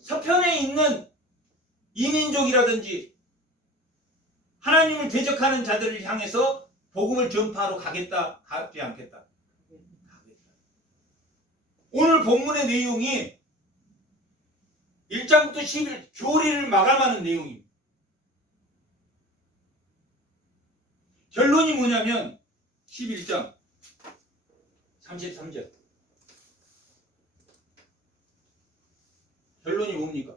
서편에 있는 이민족이라든지 하나님을 대적하는 자들을 향해서 복음을 전파하러 가겠다, 가지 않겠다. 가겠다. 오늘 본문의 내용이 1장부터 11 교리를 마감하는 내용입니다. 결론이 뭐냐면 11장 33절 결론이 뭡니까?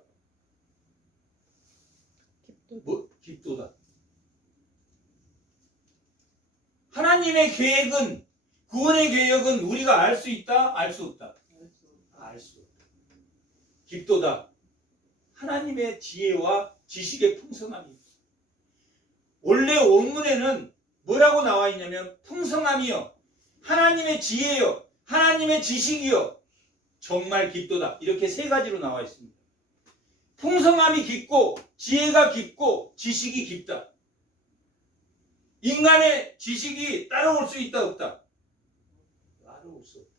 깊도다. 하나님의 계획은, 구원의 계획은 우리가 알 수 있다? 알 수 없다? 알 수 없다. 깊도다. 하나님의 지혜와 지식의 풍성함이. 원래 원문에는 뭐라고 나와 있냐면 풍성함이요, 하나님의 지혜요, 하나님의 지식이요, 정말 깊도다. 이렇게 세 가지로 나와 있습니다. 풍성함이 깊고 지혜가 깊고 지식이 깊다. 인간의 지식이 따라올 수 있다 없다? 따라올 수 없다.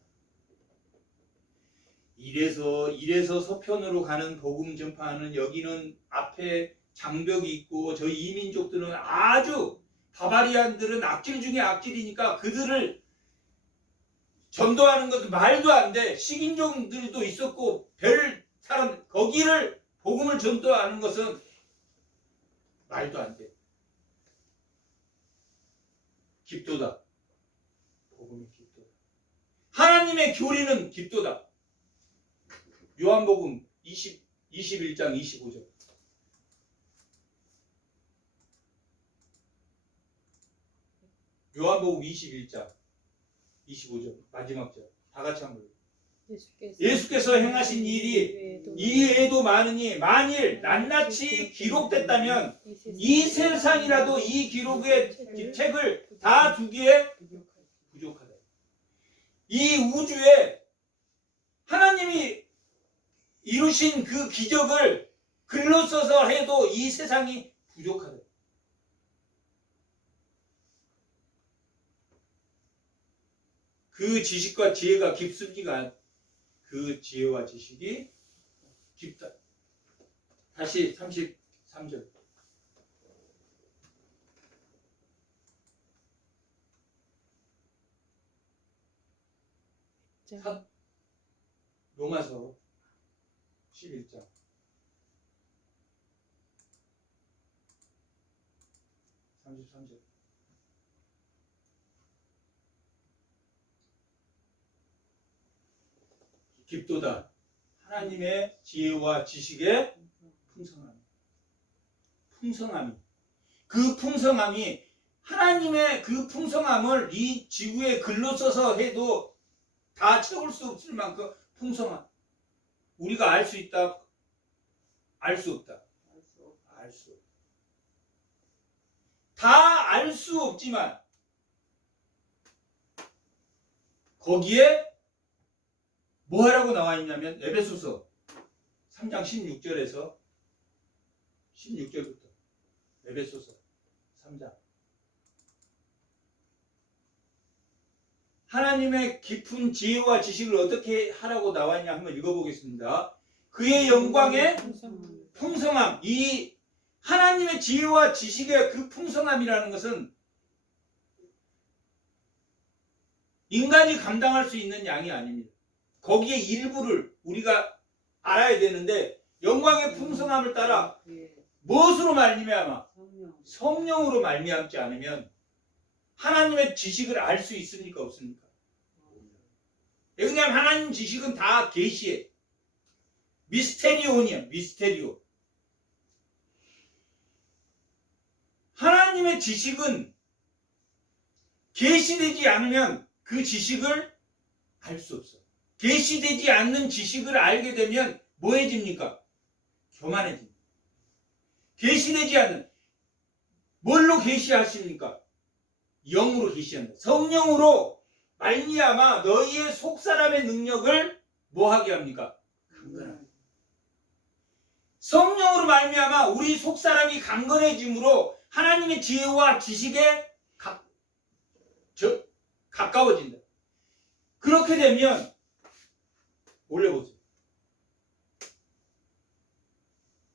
이래서 서편으로 가는 복음 전파하는 여기는 앞에 장벽이 있고 저희 이민족들은 아주 바바리안들은 악질 중에 악질이니까 그들을 전도하는 것도 말도 안 돼. 식인종들도 있었고 별 사람 거기를 복음을 전도하는 것은 말도 안 돼. 깊도다. 복음이 깊도다. 하나님의 교리는 깊도다. 요한복음 21장 25절. 요한복음 21장 25절 마지막 절. 다 같이 한번. 예수께서 행하신 일이 이외에도 많으니 만일 낱낱이 기록됐다면 이 세상이라도 이 기록의 책을 다 두기에 부족하다. 이 우주에 하나님이 이루신 그 기적을 글로 써서 해도 이 세상이 부족하다. 그 지식과 지혜가 깊습니까? 그 지혜와 지식이 깊다. 다시 33절. 로마서 11장 33절. 깊도다. 하나님의 지혜와 지식의 풍성함이. 그 풍성함이 하나님의 그 풍성함을 이 지구에 글로 써서 해도 다 채울 수 없을 만큼 풍성함. 우리가 알 수 있다? 알 수 없다? 알 수 없다. 다 알 수 없지만 거기에 뭐 하라고 나와 있냐면 에베소서 3장 16절에서 16절부터 에베소서 3장 하나님의 깊은 지혜와 지식을 어떻게 하라고 나와 있냐 한번 읽어보겠습니다. 그의 영광의 풍성함. 이 하나님의 지혜와 지식의 그 풍성함이라는 것은 인간이 감당할 수 있는 양이 아닙니다. 거기에 일부를 우리가 알아야 되는데 영광의 풍성함을 따라 무엇으로 말미암아? 성령으로 말미암지 않으면 하나님의 지식을 알 수 있습니까? 없습니까? 왜냐하면 하나님 지식은 다 계시에 미스테리온이야. 미스테리오. 하나님의 지식은 계시되지 않으면 그 지식을 알 수 없어. 계시되지 않는 지식을 알게 되면 뭐해집니까? 교만해집니다. 계시되지 않는, 뭘로 계시하십니까? 영으로 계시한다. 성령으로 말미암아 너희의 속사람의 능력을 뭐하게 합니까? 강건하게. 성령으로 말미암아 우리 속사람이 강건해짐으로 하나님의 지혜와 지식에 가까워진다. 그렇게 되면 올려보세요.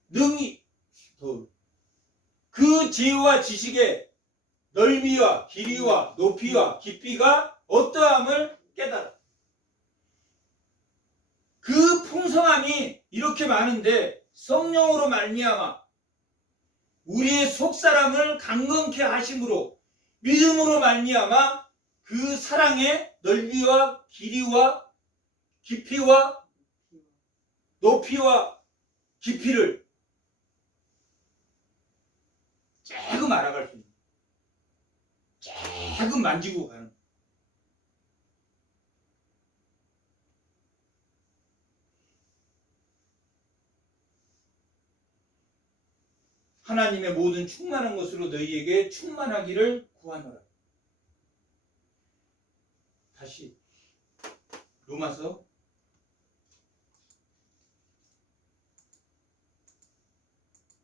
능히 그 지혜와 지식의 넓이와 길이와 높이와 깊이가 어떠함을 깨달아. 그 풍성함이 이렇게 많은데 성령으로 말미암아 우리의 속사람을 강건케 하심으로 믿음으로 말미암아 그 사랑의 넓이와 길이와 깊이와 높이와 깊이를 조금 알아갈 수 있는, 조금 만지고 가는. 하나님의 모든 충만한 것으로 너희에게 충만하기를 구하노라. 다시 로마서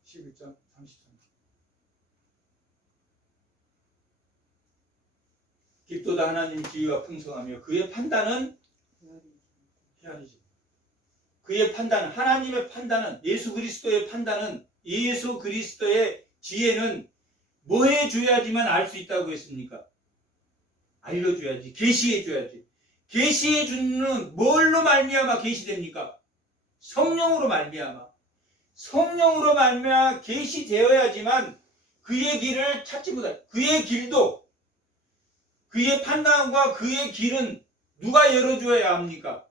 11장 33. 깊도다 하나님 지혜와 풍성하며 그의 판단은 헤아리지. 그의 판단은, 하나님의 판단은, 예수 그리스도의 판단은, 예수 그리스도의 지혜는 뭐 해줘야지만 알 수 있다고 했습니까? 알려줘야지. 계시해줘야지. 계시해주는 뭘로 말미암아 계시됩니까? 성령으로 말미암아. 성령으로 말미암아 계시되어야지만 그의 길을 찾지 못할. 그의 길도, 그의 판단과 그의 길은 누가 열어줘야 합니까?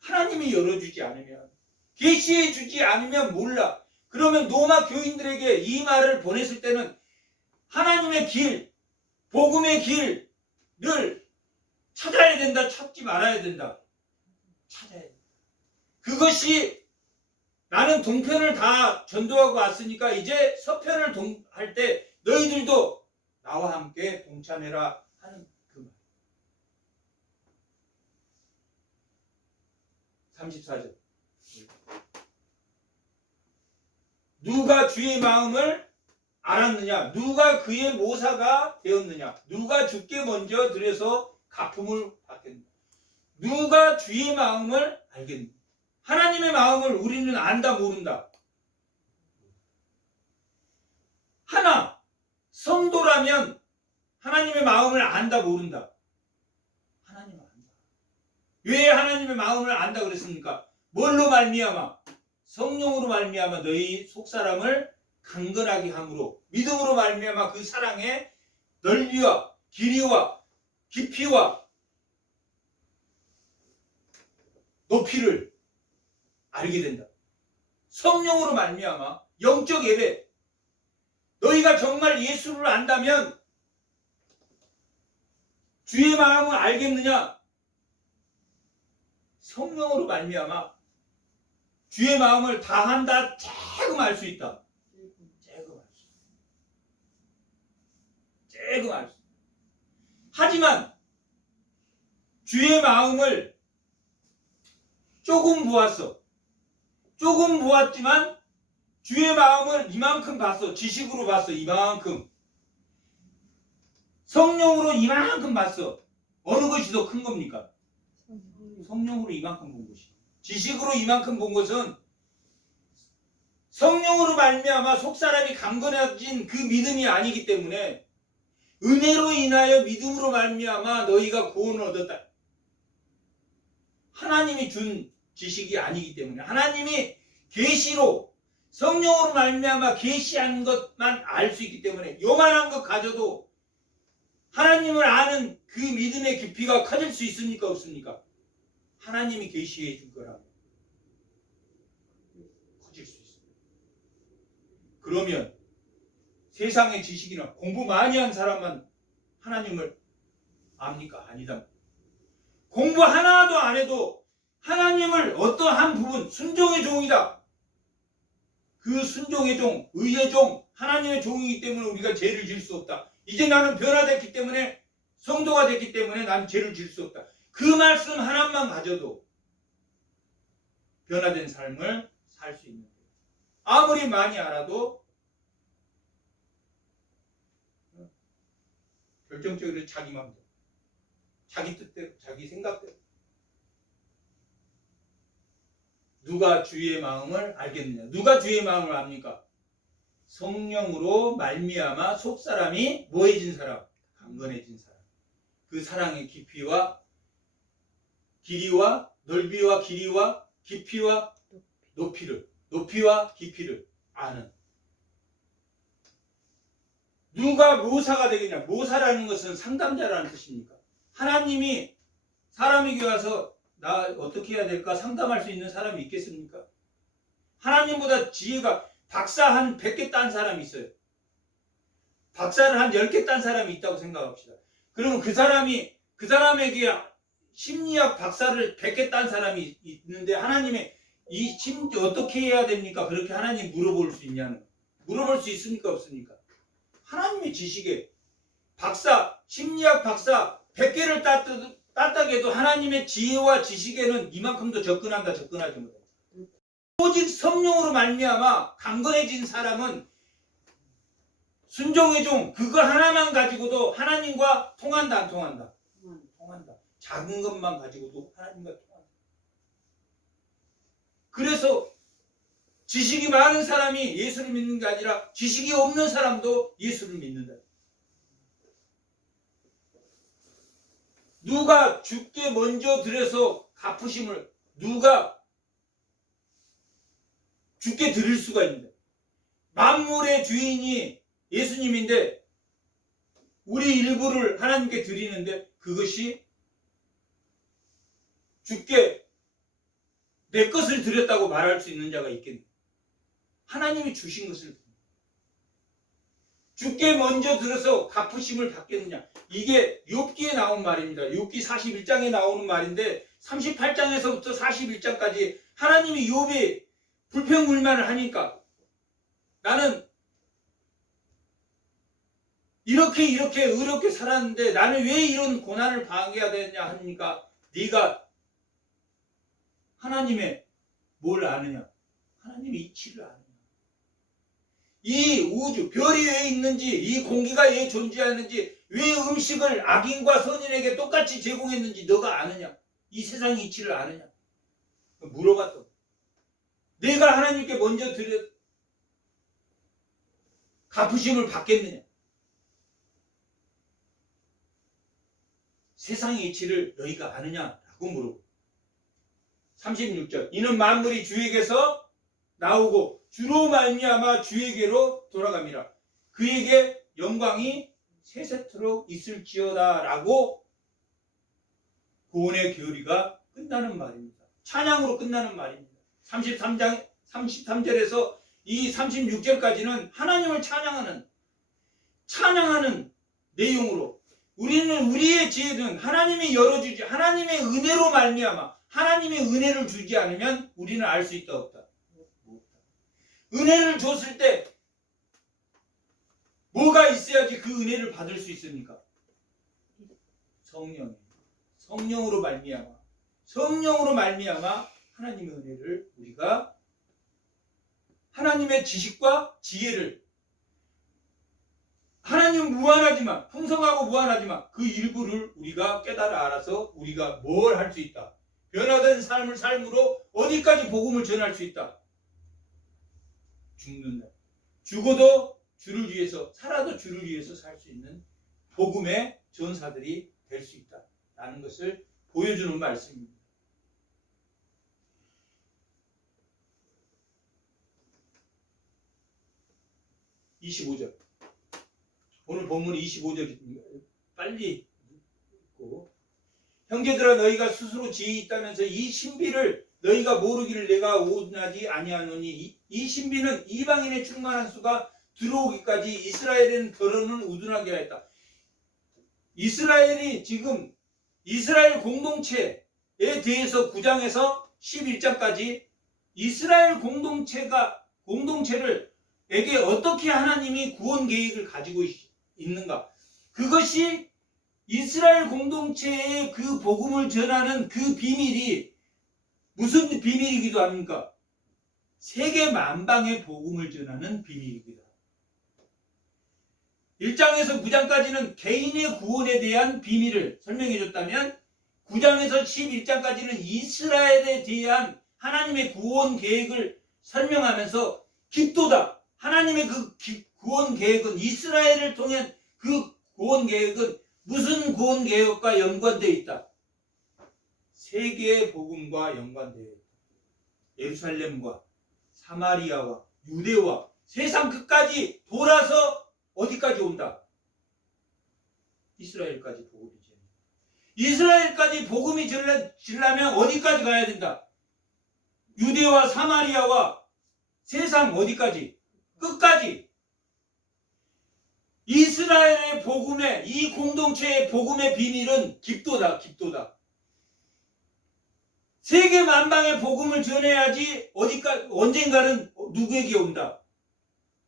하나님이 열어주지 않으면, 계시해주지 않으면 몰라. 그러면 로마 교인들에게 이 말을 보냈을 때는 하나님의 길, 복음의 길을 찾아야 된다, 찾지 말아야 된다. 찾아야 된다. 그것이 나는 동편을 다 전도하고 왔으니까 이제 서편을 할 때 너희들도 나와 함께 동참해라 하는 그 말. 34절. 누가 주의 마음을 알았느냐? 누가 그의 모사가 되었느냐? 누가 주께 먼저 들여서 갚음을 받겠느냐? 누가 주의 마음을 알겠느냐? 하나님의 마음을 우리는 안다 모른다. 하나, 성도라면 하나님의 마음을 안다 모른다. 하나님을 안다. 왜 하나님의 마음을 안다 그랬습니까? 뭘로 말미암아? 성령으로 말미암아 너희 속사람을 강건하게 함으로, 믿음으로 말미암아 그 사랑의 넓이와 길이와 깊이와 높이를 알게 된다. 성령으로 말미암아 영적 예배. 너희가 정말 예수를 안다면 주의 마음을 알겠느냐? 성령으로 말미암아 주의 마음을 다한다 조금 알 수 있다. 조금 알 수 있다. 하지만 주의 마음을 조금 보았어. 조금 보았지만 주의 마음을 이만큼 봤어. 지식으로 봤어. 이만큼. 성령으로 이만큼 봤어. 어느 것이 더 큰 겁니까? 성령으로 이만큼 본 것이. 지식으로 이만큼 본 것은 성령으로 말미암아 속사람이 강건해진 그 믿음이 아니기 때문에, 은혜로 인하여 믿음으로 말미암아 너희가 구원을 얻었다. 하나님이 준 지식이 아니기 때문에, 하나님이 계시로 성령으로 말미암아 계시한 것만 알 수 있기 때문에, 요만한 것 가져도 하나님을 아는 그 믿음의 깊이가 커질 수 있습니까? 없습니까? 하나님이 계시해 준 거라고 커질 수 있습니다. 그러면 세상의 지식이나 공부 많이 한 사람만 하나님을 압니까? 아니다. 공부 하나도 안 해도 하나님을 어떠한 부분 순종의 종이다. 그 순종의 종, 의의 종, 하나님의 종이기 때문에 우리가 죄를 지을 수 없다. 이제 나는 변화됐기 때문에 성도가 됐기 때문에 난 죄를 지을 수 없다. 그 말씀 하나만 가져도 변화된 삶을 살 수 있는 거예요. 아무리 많이 알아도 결정적으로 자기 마음대로, 자기 뜻대로, 자기 생각대로. 누가 주의 마음을 알겠느냐? 누가 주의 마음을 압니까? 성령으로 말미암아 속사람이 뭐해진 사람? 강건해진 사람. 그 사랑의 깊이와 길이와 넓이와 길이와 깊이와 높이와 깊이를 아는. 누가 모사가 되겠냐? 모사라는 것은 상담자라는 뜻입니까? 하나님이 사람에게 와서 나 어떻게 해야 될까 상담할 수 있는 사람이 있겠습니까? 하나님보다 지혜가 박사 한 100개 딴 사람이 있어요. 박사를 한 10개 딴 사람이 있다고 생각합시다. 그러면 그 사람에게 심리학 박사를 100개 딴 사람이 있는데 하나님의 이 심리 어떻게 해야 됩니까? 그렇게 하나님 물어볼 수 있냐는 거. 물어볼 수 있습니까? 없습니까? 하나님의 지식에 심리학 박사 100개를 땄다고 해도 하나님의 지혜와 지식에는 이만큼도 접근하지 못해. 오직 성령으로 말미암아 강건해진 사람은 순종의 종 그거 하나만 가지고도 하나님과 통한다 안 통한다? 통한다. 작은 것만 가지고도 하나님과 통한다. 그래서 지식이 많은 사람이 예수를 믿는 게 아니라 지식이 없는 사람도 예수를 믿는다. 누가 주께 먼저 드려서 갚으심을 누가 주께 드릴 수가 있는데 만물의 주인이 예수님인데 우리 일부를 하나님께 드리는데 그것이 주께 내 것을 드렸다고 말할 수 있는 자가 있겠네. 하나님이 주신 것을 주께 먼저 들어서 갚으심을 받겠느냐. 이게 욥기에 나온 말입니다. 욥기 41장에 나오는 말인데 38장에서부터 41장까지 하나님이 욥이 불평불만을 하니까 나는 이렇게 어렵게 살았는데 나는 왜 이런 고난을 당해야 되느냐 하니까 네가 하나님의 뭘 아느냐? 하나님의 이치를 아느냐? 이 우주, 별이 왜 있는지, 이 공기가 왜 존재하는지, 왜 음식을 악인과 선인에게 똑같이 제공했는지 너가 아느냐? 이 세상의 이치를 아느냐? 물어봤더니 내가 하나님께 먼저 드려 갚으심을 받겠느냐? 세상의 이치를 너희가 아느냐라고 물어보. 36절 이는 만물이 주에게서 나오고 주로 말미암아 주에게로 돌아갑니다. 그에게 영광이 세세토록 있을지어다 라고 구원의 교리가 끝나는 말입니다. 찬양으로 끝나는 말입니다. 33절에서 이 36절까지는 하나님을 찬양하는 내용으로 우리는 우리의 지혜는 하나님이 열어주지 하나님의 은혜로 말미암아 하나님의 은혜를 주지 않으면 우리는 알 수 있다 없다. 은혜를 줬을 때 뭐가 있어야지 그 은혜를 받을 수 있습니까? 성령으로 말미암아 하나님의 은혜를 우리가 하나님의 지식과 지혜를 하나님은 무한하지만 풍성하고 무한하지만 그 일부를 우리가 깨달아 알아서 우리가 뭘 할 수 있다. 변화된 삶을 삶으로 어디까지 복음을 전할 수 있다. 죽는다. 죽어도 주를 위해서 살아도 주를 위해서 살 수 있는 복음의 전사들이 될 수 있다라는 것을 보여주는 말씀입니다. (25절) 오늘 본문이 25절입니다. 빨리 읽고 형제들아 너희가 스스로 지혜 있다면서 이 신비를 너희가 모르기를 내가 원하지 아니하노니 이 신비는 이방인의 충만한 수가 들어오기까지 이스라엘은 더러는 우둔하게 하였다. 이스라엘이 지금 이스라엘 공동체에 대해서 9장에서 11장까지 이스라엘 공동체를 에게 어떻게 하나님이 구원 계획을 가지고 있는가? 그것이 이스라엘 공동체의 그 복음을 전하는 그 비밀이 무슨 비밀이기도 합니까? 세계 만방의 복음을 전하는 비밀이기도 합니다. 1장에서 9장까지는 개인의 구원에 대한 비밀을 설명해 줬다면 9장에서 11장까지는 이스라엘에 대한 하나님의 구원 계획을 설명하면서 깊도다. 하나님의 그 구원 계획은 이스라엘을 통한 그 구원 계획은 무슨 구원 계획과 연관되어 있다. 세계의 복음과 연관되어 있다. 예루살렘과 사마리아와 유대와 세상 끝까지 돌아서 어디까지 온다? 이스라엘까지 복음이 전해. 이스라엘까지 복음이 전하려면 어디까지 가야 된다? 유대와 사마리아와 세상 어디까지? 끝까지. 이스라엘의 복음의 이 공동체의 복음의 비밀은 깊도다. 깊도다. 세계 만방의 복음을 전해야지 언젠가는 누구에게 온다?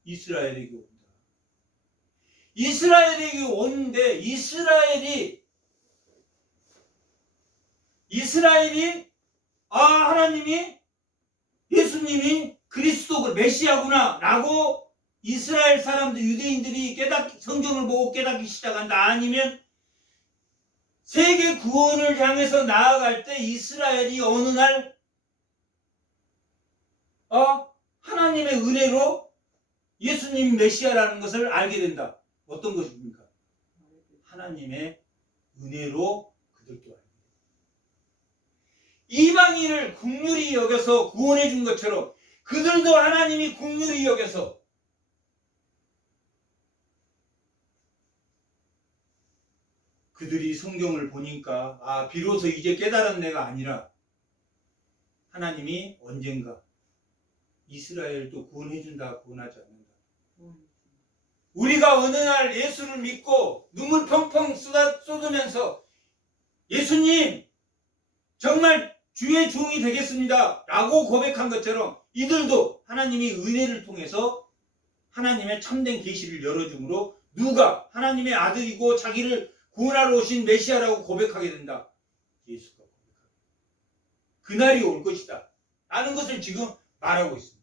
이스라엘에게 온다. 이스라엘에게 오는데 이스라엘이 하나님이 예수님이 그리스도 메시아구나 라고 이스라엘 사람들 유대인들이 성경을 보고 깨닫기 시작한다. 아니면 세계 구원을 향해서 나아갈 때 이스라엘이 어느 날 하나님의 은혜로 예수님 메시아라는 것을 알게 된다. 어떤 것입니까? 하나님의 은혜로 그들도 알게 된다. 이방인을 긍휼히 여겨서 구원해 준 것처럼 그들도 하나님이 긍휼히 여겨서 그들이 성경을 보니까 비로소 이제 깨달은 내가 아니라 하나님이 언젠가 이스라엘도 구원해 준다, 구원하지 않는다. 우리가 어느 날 예수를 믿고 눈물 펑펑 쏟으면서 예수님 정말 주의 종이 되겠습니다 라고 고백한 것처럼 이들도 하나님이 은혜를 통해서 하나님의 참된 계시를 열어줌으로 누가 하나님의 아들이고 자기를 구원하러 오신 메시아라고 고백하게 된다. 예수가 고백합니다. 그날이 올 것이다 라는 것을 지금 말하고 있습니다.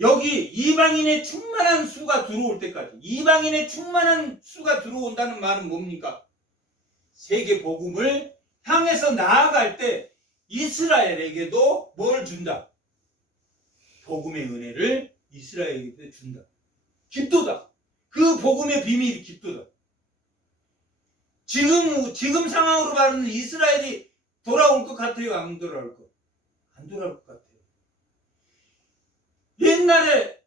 여기 이방인의 충만한 수가 들어올 때까지, 이방인의 충만한 수가 들어온다는 말은 뭡니까? 세계 복음을 향해서 나아갈 때 이스라엘에게도 뭘 준다? 복음의 은혜를 이스라엘에게 준다. 깊도다. 그 복음의 비밀이 깊도다. 지금 상황으로 말하는 이스라엘이 돌아올 것 같아요? 안 돌아올 것? 안 돌아올 것 같아요. 옛날에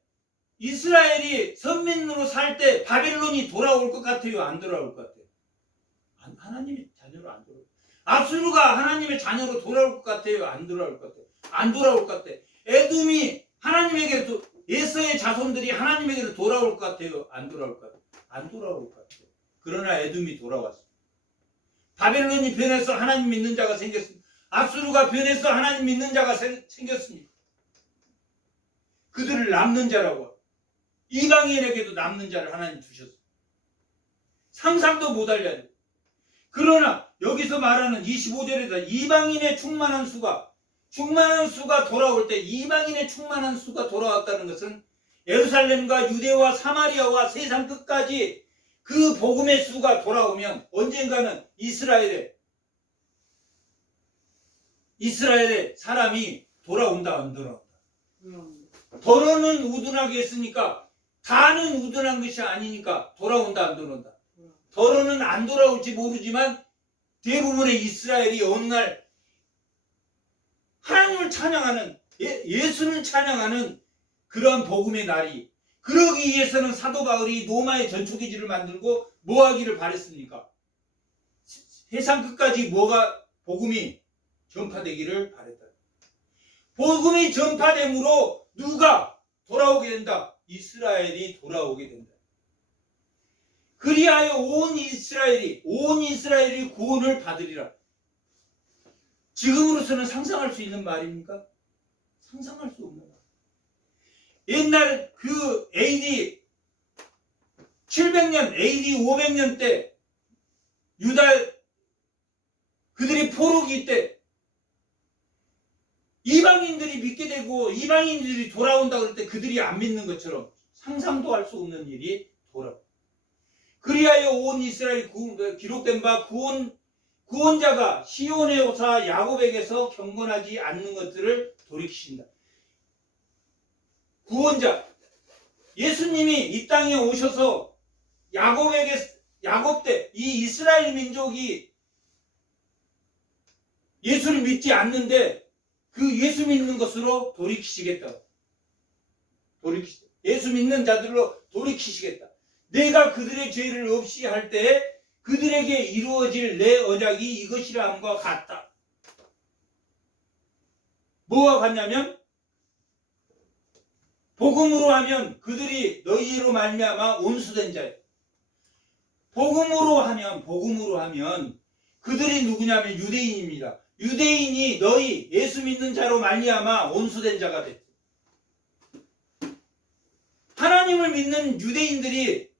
이스라엘이 선민으로 살 때 바벨론이 돌아올 것 같아요? 안 돌아올 것 같아요? 하나님의 자녀로 안 돌아올 것 같아요. 압수르가 하나님의 자녀로 돌아올 것 같아요? 안 돌아올 것 같아요? 안 돌아올 것 같아요. 에돔이 하나님에게 에서의 자손들이 하나님에게로 돌아올 것 같아요? 안 돌아올 것 같아요? 안 돌아올 것 같아요. 그러나 에돔이 돌아왔습니다. 바벨론이 변해서 하나님 믿는 자가 생겼습니다. 압수르가 변해서 하나님 믿는 자가 생겼습니다. 그들을 남는 자라고, 이방인에게도 남는 자를 하나님 주셨습니다. 상상도 못할 자들. 그러나 여기서 말하는 25절에서 이방인의 충만한 수가 돌아올 때, 이방인의 충만한 수가 돌아왔다는 것은 예루살렘과 유대와 사마리아와 세상 끝까지 그 복음의 수가 돌아오면 언젠가는 이스라엘의 사람이 돌아온다, 안 돌아온다. 더러는 우둔하게 했으니까 다는 우둔한 것이 아니니까 돌아온다, 안 돌아온다. 더러는 안 돌아올지 모르지만 대부분의 이스라엘이 어느 날 하나님을 찬양하는, 예수를 찬양하는 그러한 복음의 날이, 그러기 위해서는 사도 바울이 로마의 전초기지를 만들고 뭐 하기를 바랬습니까? 세상 끝까지 복음이 전파되기를 바랬다. 복음이 전파됨으로 누가 돌아오게 된다. 이스라엘이 돌아오게 된다. 그리하여 온 이스라엘이 구원을 받으리라. 지금으로서는 상상할 수 있는 말입니까? 상상할 수 없는 말. 옛날 그 AD 700년, AD 500년 때 유다 그들이 포로기 때 이방인들이 믿게 되고 이방인들이 돌아온다 그럴 때 그들이 안 믿는 것처럼 상상도 할 수 없는 일이 돌아옵니다. 그리하여 온 이스라엘이 기록된 바 구원자가 시온의 오사 야곱에게서 경건하지 않는 것들을 돌이키신다. 구원자 예수님이 이 땅에 오셔서 야곱 때 이 이스라엘 민족이 예수를 믿지 않는데 그 예수 믿는 것으로 돌이키시겠다. 예수 믿는 자들로 돌이키시겠다. 내가 그들의 죄를 없이 할 때에 그들에게 이루어질 내 언약이 이것이라 함과 같다. 뭐와 같냐면 복음으로 하면 그들이 너희로 말미암아 온수된 자예요. 복음으로 하면 그들이 누구냐면 유대인입니다. 유대인이 너희 예수 믿는 자로 말미암아 온수된 자가 됐다. 하나님을 믿는 유대인들이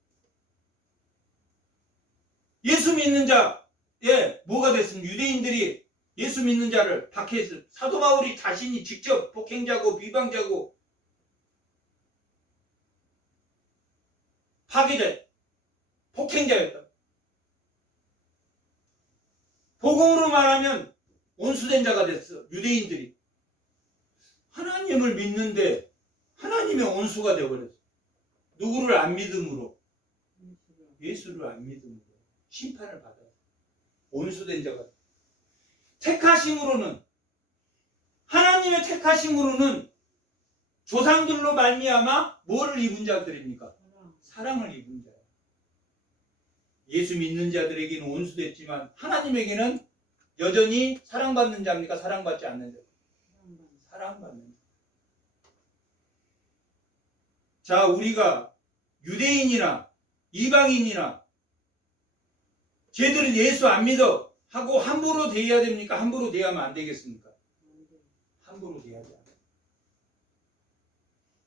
예수 믿는 자에 뭐가 됐습니까? 유대인들이 예수 믿는 자를 박해했어요. 사도 바울이 자신이 직접 폭행자고 비방자고 파괴자, 폭행자였다. 복음으로 말하면 온수된 자가 됐어. 유대인들이 하나님을 믿는데 하나님의 온수가 되어버렸어. 누구를 안 믿음으로? 예수를 안 믿음으로 심판을 받아. 온수된 자가. 택하심으로는, 하나님의 택하심으로는 조상들로 말미암아 뭐를 입은 자들입니까? 사랑을 입은 자예요. 예수 믿는 자들에게는 온수됐지만 하나님에게는 여전히 사랑받는 자입니까? 사랑받지 않는 자? 사랑받는 자. 자, 우리가 유대인이나 이방인이나 쟤들은 예수 안 믿어 하고 함부로 대해야 됩니까? 함부로 대하면 안 되겠습니까? 함부로 대하지 않아요.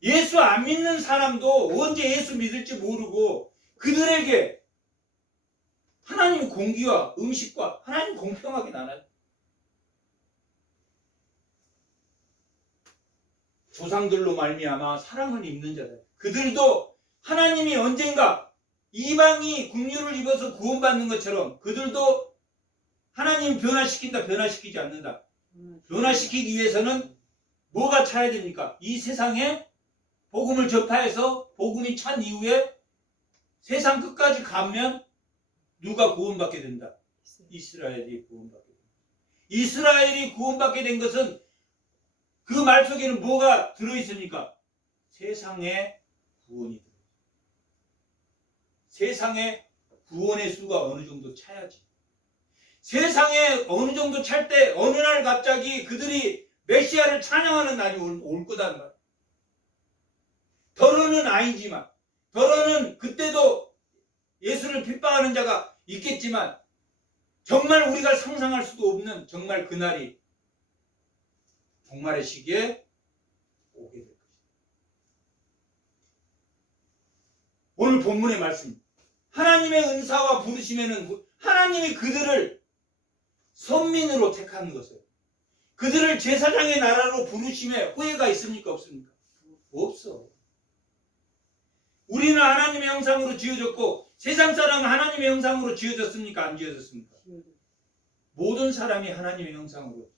예수 안 믿는 사람도 언제 예수 믿을지 모르고 그들에게 하나님 공기와 음식과 하나님 공평하게 나눠요. 조상들로 말미암아 사랑을 입는 자들. 그들도 하나님이 언젠가 이방이 국류를 입어서 구원받는 것처럼 그들도 하나님 변화시킨다, 변화시키지 않는다. 변화시키기 위해서는 뭐가 차야 됩니까? 이 세상에 복음을 접하여서 복음이 찬 이후에 세상 끝까지 가면 누가 구원받게 된다? 이스라엘이 구원받게 된다. 이스라엘이 구원받게 된 것은 그 말 속에는 뭐가 들어있습니까? 세상의 구원이 들어있습니다. 세상의 구원의 수가 어느 정도 차야지. 세상에 어느 정도 찰 때 어느 날 갑자기 그들이 메시아를 찬양하는 날이 올 거다는 말. 더러는 아니지만, 더러는 그때도 예수를 핍박하는 자가 있겠지만 정말 우리가 상상할 수도 없는 정말 그날이 종말의 시기에 오게 될 것입니다. 오늘 본문의 말씀, 하나님의 은사와 부르심에는 하나님이 그들을 선민으로 택하는 것을, 그들을 제사장의 나라로 부르심에 후회가 있습니까? 없습니까? 없어. 우리는 하나님의 형상으로 지어졌고 세상 사람은 하나님의 형상으로 지어졌습니까? 안 지어졌습니까? 모든 사람이 하나님의 형상으로.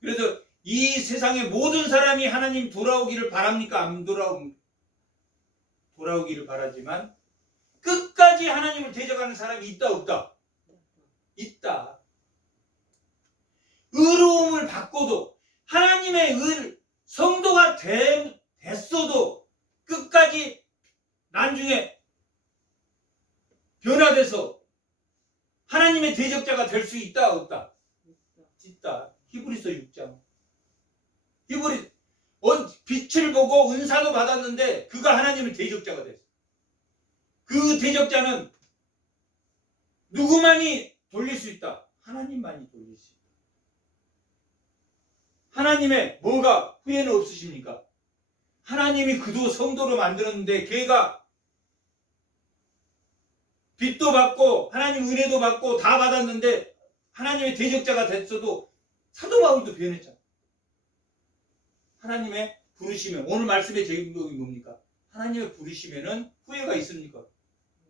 그래서 이 세상의 모든 사람이 하나님 돌아오기를 바랍니까? 안 돌아오기를 바라지만 끝까지 하나님을 대적하는 사람이 있다 없다? 있다. 의로움을 받고도 하나님의 성도가 됐어도 끝까지 나중에 변화돼서 하나님의 대적자가 될 수 있다 없다? 있다. 히브리서 6장. 빛을 보고 은사도 받았는데 그가 하나님의 대적자가 됐어. 그 대적자는 누구만이 돌릴 수 있다? 하나님만이 돌릴 수 있다. 하나님의 뭐가 후회는 없으십니까? 하나님이 그도 성도로 만들었는데 걔가 빛도 받고 하나님 은혜도 받고 다 받았는데 하나님의 대적자가 됐어도 사도 바울도 변했잖아. 하나님의 부르시면, 오늘 말씀의 제목이 뭡니까? 하나님의 부르시면은 후회가 있습니까?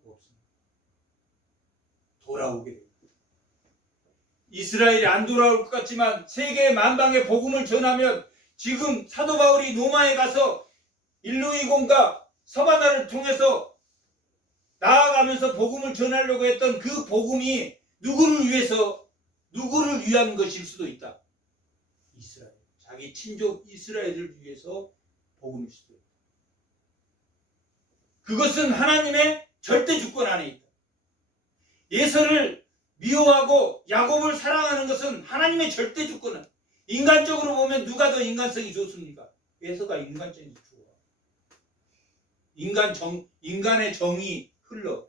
없습니다. 돌아오게 됩니다. 이스라엘이 안 돌아올 것 같지만 세계 만방에 복음을 전하면 지금 사도 바울이 로마에 가서 일루이곤과 서바나를 통해서 나아가면서 복음을 전하려고 했던 그 복음이 누구를 위한 것일 수도 있다. 이스라엘. 자기 친족 이스라엘을 위해서 복음일 수도 있다. 그것은 하나님의 절대 주권 안에 있다. 예서를 미워하고 야곱을 사랑하는 것은 하나님의 절대 주권 안에. 인간적으로 보면 누가 더 인간성이 좋습니까? 예서가 인간성이 좋아. 인간의 정이 흘러.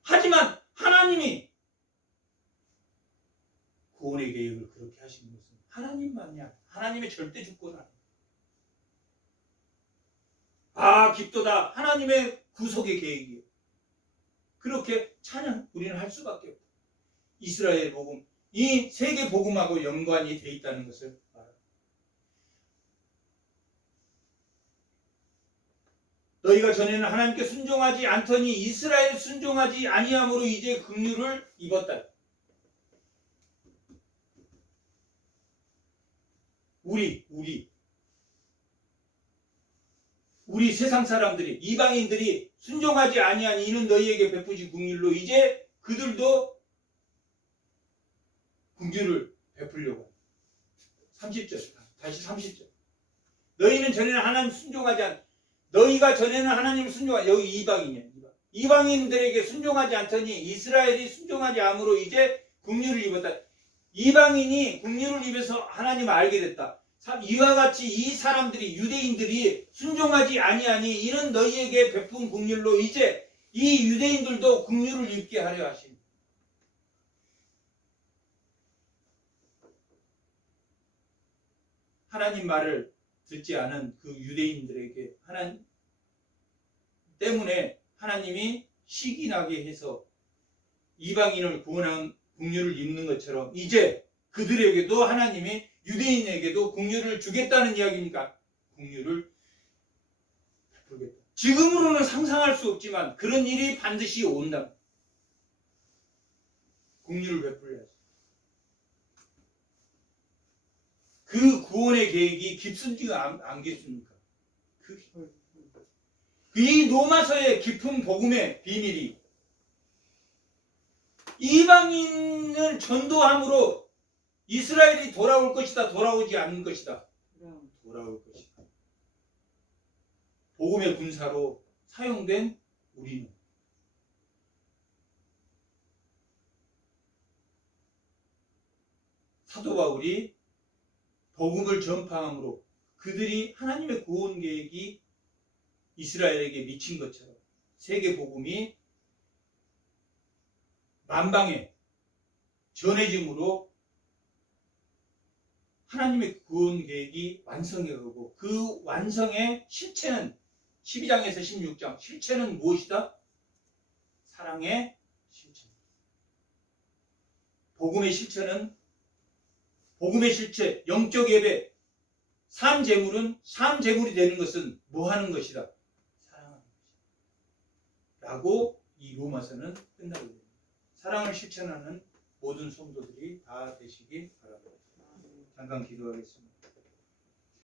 하지만 하나님이 구원의 계획을 그렇게 하신 것은 하나님만이야. 하나님의 절대 주권 안에. 아, 깊도다. 하나님의 구속의 계획이에요. 그렇게 찬양 우리는 할 수밖에 없다. 이스라엘 복음, 이 세계 복음하고 연관이 돼 있다는 것을 알아요. 너희가 전에는 하나님께 순종하지 않더니 이스라엘 순종하지 아니함으로 이제 긍휼을 입었다. 우리 세상 사람들이, 이방인들이 순종하지 아니하니 이는 너희에게 베푸신 긍휼로 이제 그들도 긍휼을 베풀려고. 30절. 다시 30절. 너희는 전에는 하나님 순종하지 너희가 전에는 하나님을 순종하지, 여기 이방인이야. 이방인들에게 순종하지 않더니 이스라엘이 순종하지 않으므로 이제 긍휼을 입었다. 이방인이 긍휼을 입어서 하나님을 알게 됐다. 이와 같이 이 사람들이, 유대인들이 순종하지 아니하니 이는 너희에게 베푼 긍휼로 이제 이 유대인들도 긍휼을 입게 하려 하십니다. 하나님 말을 듣지 않은 그 유대인들에게 하나님 때문에 하나님이 시기나게 해서 이방인을 구원한 긍휼을 입는 것처럼 이제 그들에게도 하나님이 유대인에게도 긍휼을 주겠다는 이야기니까 긍휼을 베풀겠다. 지금으로는 상상할 수 없지만 그런 일이 반드시 온다. 긍휼을 베풀려야지. 그 구원의 계획이 깊습니까? 안 깊습니까? 이 로마서의 깊은 복음의 비밀이 이방인을 전도함으로 이스라엘이 돌아올 것이다, 돌아오지 않는 것이다. 돌아올 것이다. 복음의 군사로 사용된 우리는 사도 바울이 복음을 전파함으로 그들이 하나님의 구원 계획이 이스라엘에게 미친 것처럼 세계 복음이 만방에 전해짐으로 하나님의 구원 계획이 완성해가고 그 완성의 실체는 12장에서 16장 실체는 무엇이다? 사랑의 실체. 복음의 실체는 복음의 실체, 영적 예배, 삶 제물이 되는 것은 뭐 하는 것이다? 사랑하는 것이다. 라고 이 로마서는 끝나게 됩니다. 사랑을 실천하는 모든 성도들이 다 되시기 바랍니다. 잠깐 기도하겠습니다.